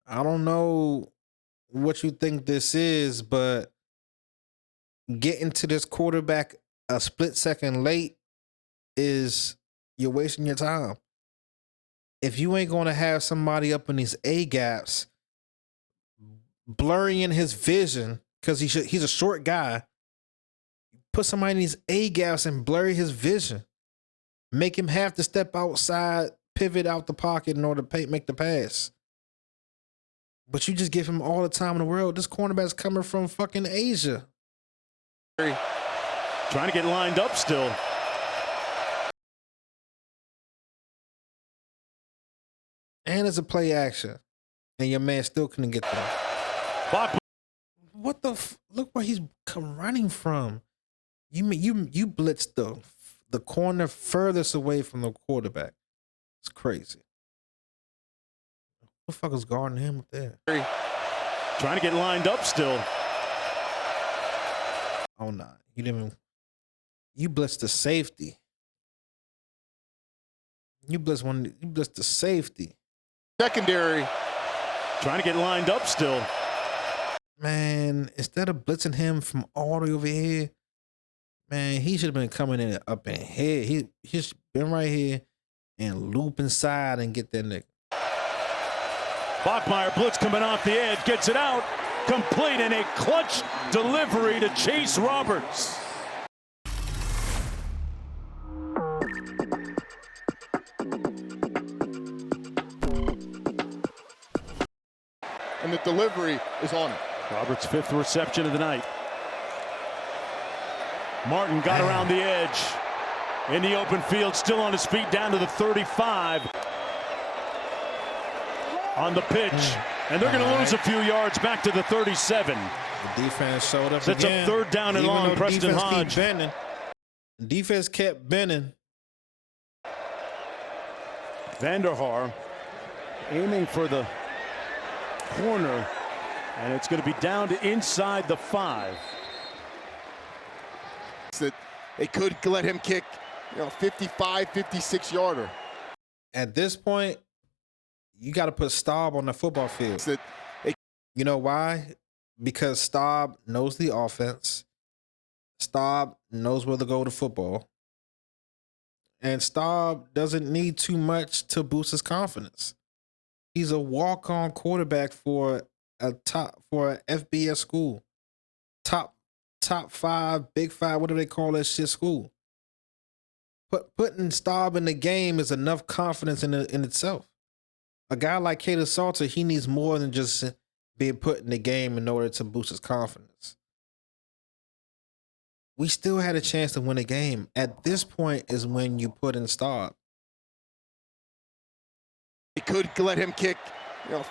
I don't know what you think this is, but getting to this quarterback a split second late is you're wasting your time. If you ain't going to have somebody up in these A gaps, blurring in his vision, because he's a short guy, put somebody in these A gaps and blur his vision. Make him have to step outside, pivot out the pocket in order to make the pass. But you just give him all the time in the world. This cornerback's coming from fucking Asia. Trying to get lined up still. And it's a play action. And your man still couldn't get there. Bach. What the look where he's come running from. You blitzed the corner furthest away from the quarterback. It's crazy. Who the fuck is guarding him up there? Trying to get lined up still. Oh nah. You didn't even. You blitzed the safety. You blitzed the safety. Secondary. Trying to get lined up still. Man, instead of blitzing him from all the way over here, man, he should have been coming in up in here. He should been right here and loop inside and get that nigga. Bachmeier blitz coming off the edge, gets it out, complete, and a clutch delivery to Chase Roberts. And the delivery is on it. Roberts' 5th reception of the night. Martin got around the edge. In the open field, still on his feet, down to the 35. On the pitch. And they're going to lose a few yards back to the 37. The defense showed up Sets again. up 3rd down and long, Preston Hodge. The defense kept bending. Vanderhaar aiming for the corner, and it's going to be down to inside the 5. That they could let him kick, 55, 56 yarder. At this point, you got to put Staub on the football field. You know why? Because Staub knows the offense. Staub knows where to go to football. And Staub doesn't need too much to boost his confidence. He's a walk-on quarterback for a FBS school. Top 5, Big 5, what do they call that shit school? Putting Staub in the game is enough confidence in itself. A guy like Kaden Salter, he needs more than just being put in the game in order to boost his confidence. We still had a chance to win a game. At this point is when you put in Staub. They could let him kick,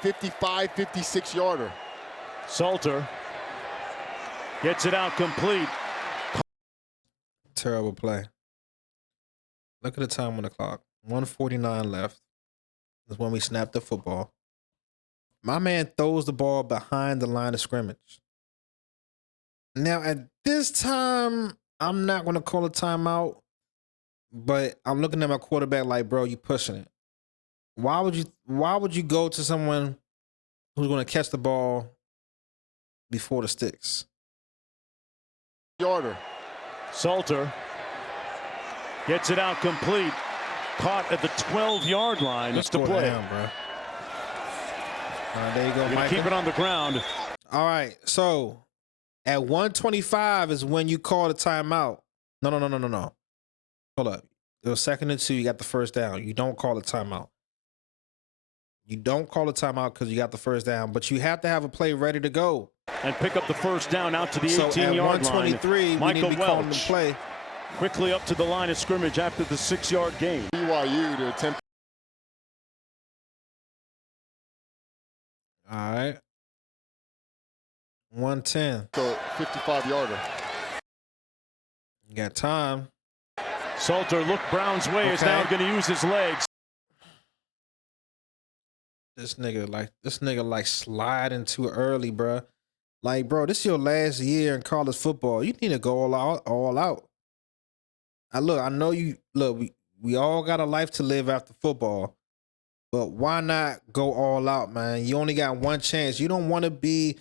55, 56 yarder. Salter gets it out complete. Terrible play. Look at the time on the clock. 1:49 left. Is when we snapped the football. My man throws the ball behind the line of scrimmage. Now, at this time, I'm not going to call a timeout, but I'm looking at my quarterback like, bro, you pushing it. Why would you go to someone who's going to catch the ball before the sticks? Yarder. Salter gets it out complete. Caught at the 12-yard line. That's the play. Down, bro. There you go, Mike. Keep it on the ground. All right, so at 1:25 is when you call the timeout. No. Hold up. It was 2nd and 2. You got the first down. You don't call a timeout. You don't call a timeout because you got the first down, but you have to have a play ready to go. And pick up the first down out to the 18-yard so at line. 1:23, we need to be calling the play. Quickly up to the line of scrimmage after the 6-yard gain. BYU to attempt. All right. 1:10. So 55 yarder. You got time. Salter looked Brown's way, is now going to use his legs. This nigga like sliding too early, bro. Like, bro, this is your last year in college football. You need to go all out. I know you look. We all got a life to live after football, but why not go all out, man? You only got one chance. You don't want to be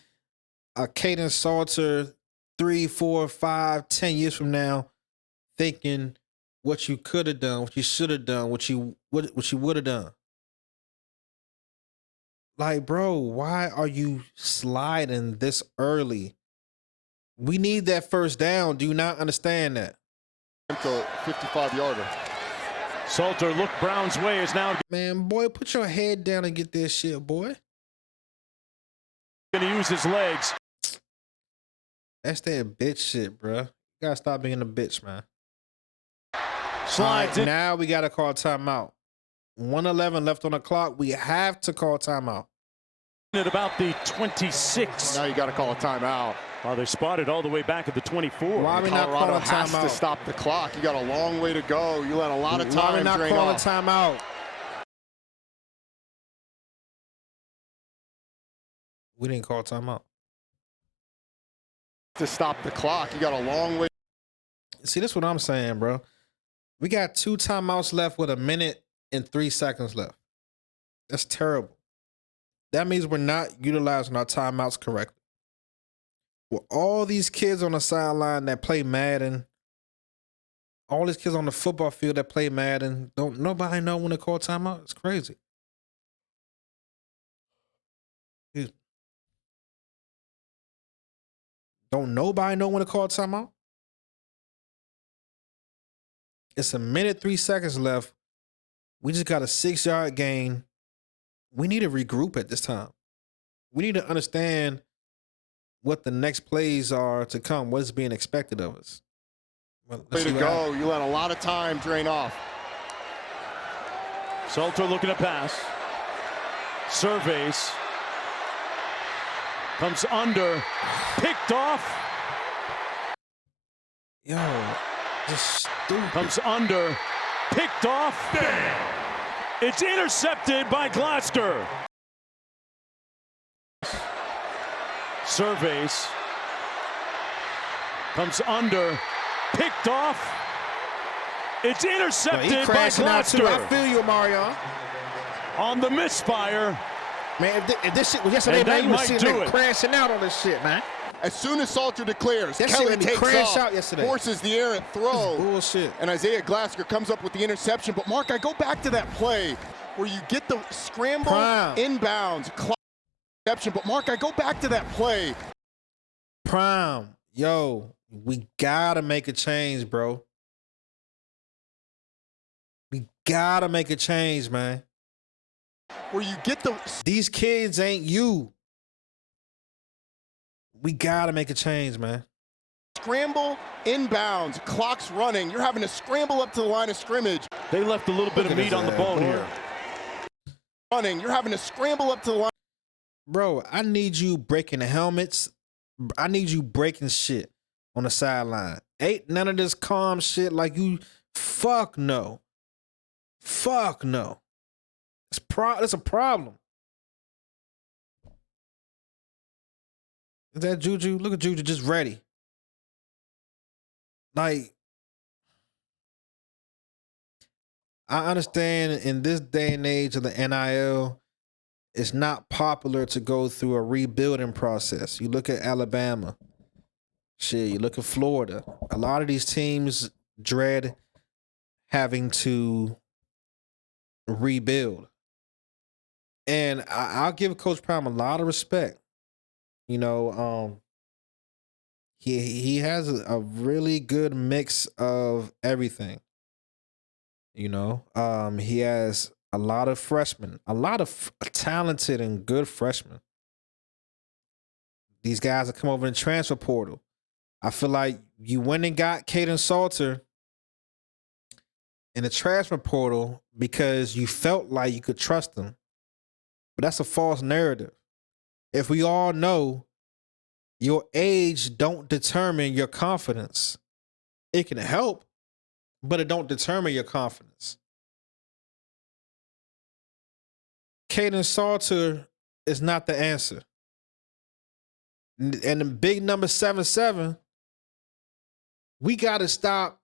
a Kaden Salter 3, 4, 5, 10 years from now, thinking what you could have done, what you should have done, what you would have done. Like, bro, why are you sliding this early? We need that first down. Do you not understand that? To 55-yarder. Salter look Brown's way is now Man, boy, put your head down and get this shit, boy. going to use his legs. That's that bitch shit, bro. You gotta stop being a bitch, man. Slides All in. now we gotta call timeout. 1:11 left on the clock. We have to call timeout. At about the 26. Now you got to call a timeout. Oh, they spotted all the way back at the 24. Why are we not Colorado calling has to timeout? stop the clock. You got a long way to go. You let a lot of Why are we time not drain calling off. timeout? We didn't call timeout. To stop the clock. You got a long way. See, this is what I'm saying, bro. We got 2 timeouts left with 1 minute and 3 seconds left. That's terrible. That means we're not utilizing our timeouts correctly. With all these kids on the sideline that play Madden, all these kids on the football field that play Madden, don't nobody know when to call timeout? It's crazy. Excuse me. Don't nobody know when to call timeout? It's 1 minute, 3 seconds left. We just got a 6-yard gain. We need to regroup at this time. We need to understand what the next plays are to come, what's being expected of us. Well, Way to go. You let a lot of time drain off. Salter looking to pass. Surveys. Comes under. Picked off. Yo, just stupid. Comes under. Picked off. Damn. It's intercepted by Glasgow. Surveys. Comes under. Picked off. It's Yo, he intercepted by crashing out too. I Glasgow. feel you, Mario. On the misfire. Man, if this shit was yesterday, And that man, you was might sitting do there it. crashing out on this shit, man. As soon as Salter declares, That shit Kelly made me takes crash off, out yesterday. forces the errant throw, Bullshit. and Isaiah Glasgow comes up with the interception. But Mark, I go back to that play where you get the scramble Prime. inbounds, clock interception. But Mark, I go back to that play. Prime, yo, we gotta make a change, bro. We gotta make a change, man. Where you get the These kids ain't you. We gotta make a change, man. scramble inbounds, clock's running. You're having to scramble up to the line of scrimmage. They left a little bit Look of at meat his on the ass, bone boy. here. Running, you're having to scramble up to the line. Bro, I need you breaking the helmets. I need you breaking shit on the sideline. Ain't none of this calm shit like you. Fuck no. Fuck no. It's a problem. Is that Juju? Look at Juju just ready. Like, I understand in this day and age of the NIL, it's not popular to go through a rebuilding process. You look at Alabama. Shit, you look at Florida. A lot of these teams dread having to rebuild. And I'll give Coach Prime a lot of respect. You know, he has a really good mix of everything. You know, he has a lot of freshmen, a lot of talented and good freshmen. These guys that come over in the transfer portal. I feel like you went and got Caden Salter in the transfer portal because you felt like you could trust him. But that's a false narrative. If we all know your age don't determine your confidence, it can help, but it don't determine your confidence. Caden Salter is not the answer. And the big number 77, we gotta stop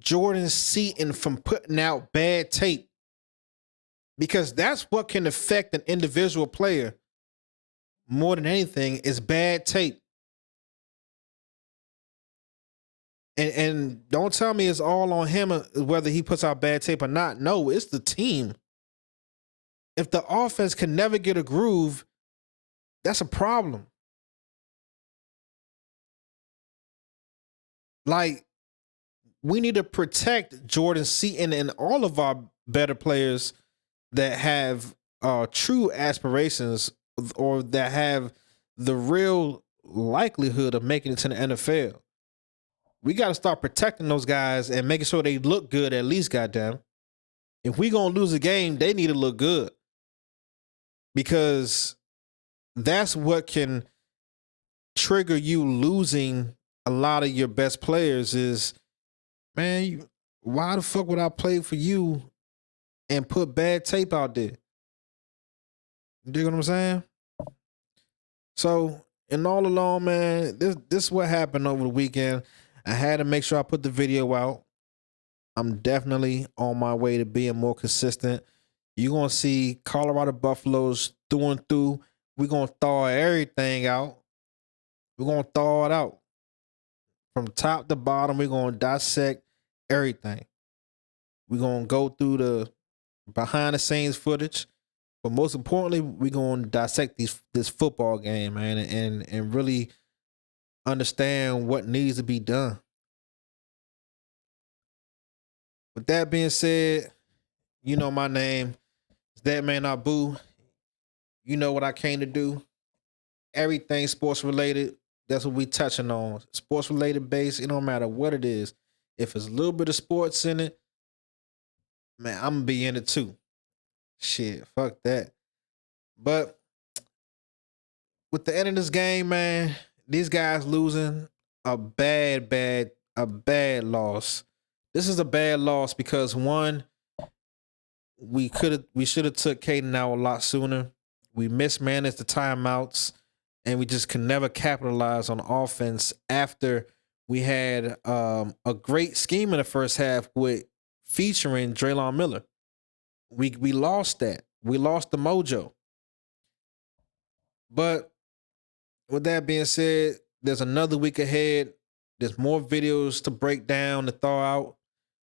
Jordan Seaton from putting out bad tape. Because that's what can affect an individual player more than anything is bad tape. And don't tell me it's all on him whether he puts out bad tape or not. No, it's the team. If the offense can never get a groove, that's a problem. Like, we need to protect Jordan Seaton and all of our better players that have true aspirations or that have the real likelihood of making it to the NFL. We got to start protecting those guys and making sure they look good at least, goddamn. If we going to lose a game, they need to look good. Because that's what can trigger you losing a lot of your best players is, man, why the fuck would I play for you and put bad tape out there? You dig what I'm saying? So, and all along, man, this is what happened over the weekend. I had to make sure I put the video out. I'm definitely on my way to being more consistent. You're going to see Colorado Buffaloes through and through. We're going to thaw everything out. We're going to thaw it out. From top to bottom, we're going to dissect everything. We're going to go through the behind-the-scenes footage. But most importantly, we're going to dissect this football game, man, and really understand what needs to be done. With that being said, you know my name. It's That Man Abu. You know what I came to do. Everything sports related, that's what we touching on. Sports related base, it don't matter what it is. If it's a little bit of sports in it, man, I'm going to be in it too. Shit, fuck that. But with the end of this game, man, these guys losing a bad loss. This is a bad loss because one, we should have took Caden out a lot sooner. We mismanaged the timeouts, and we just could never capitalize on offense after we had a great scheme in the first half with featuring Draylon Miller. We lost that. We lost the mojo. But with that being said, there's another week ahead. There's more videos to break down, to thaw out.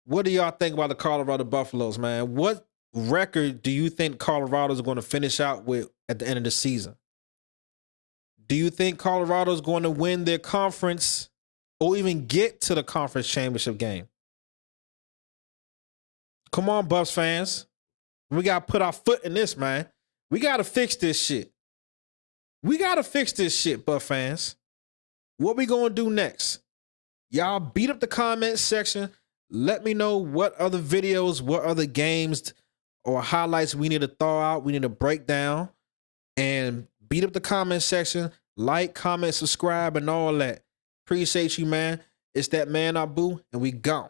What do y'all think about the Colorado Buffaloes, man? What record do you think Colorado's going to finish out with at the end of the season? Do you think Colorado's going to win their conference or even get to the conference championship game? Come on, Buffs fans. We got to put our foot in this, man. We got to fix this shit. We got to fix this shit, Buff fans. What we going to do next? Y'all beat up the comment section. Let me know what other videos, what other games or highlights we need to thaw out, we need to break down. And beat up the comment section. Like, comment, subscribe, and all that. Appreciate you, man. It's That Man Abu, and we gone.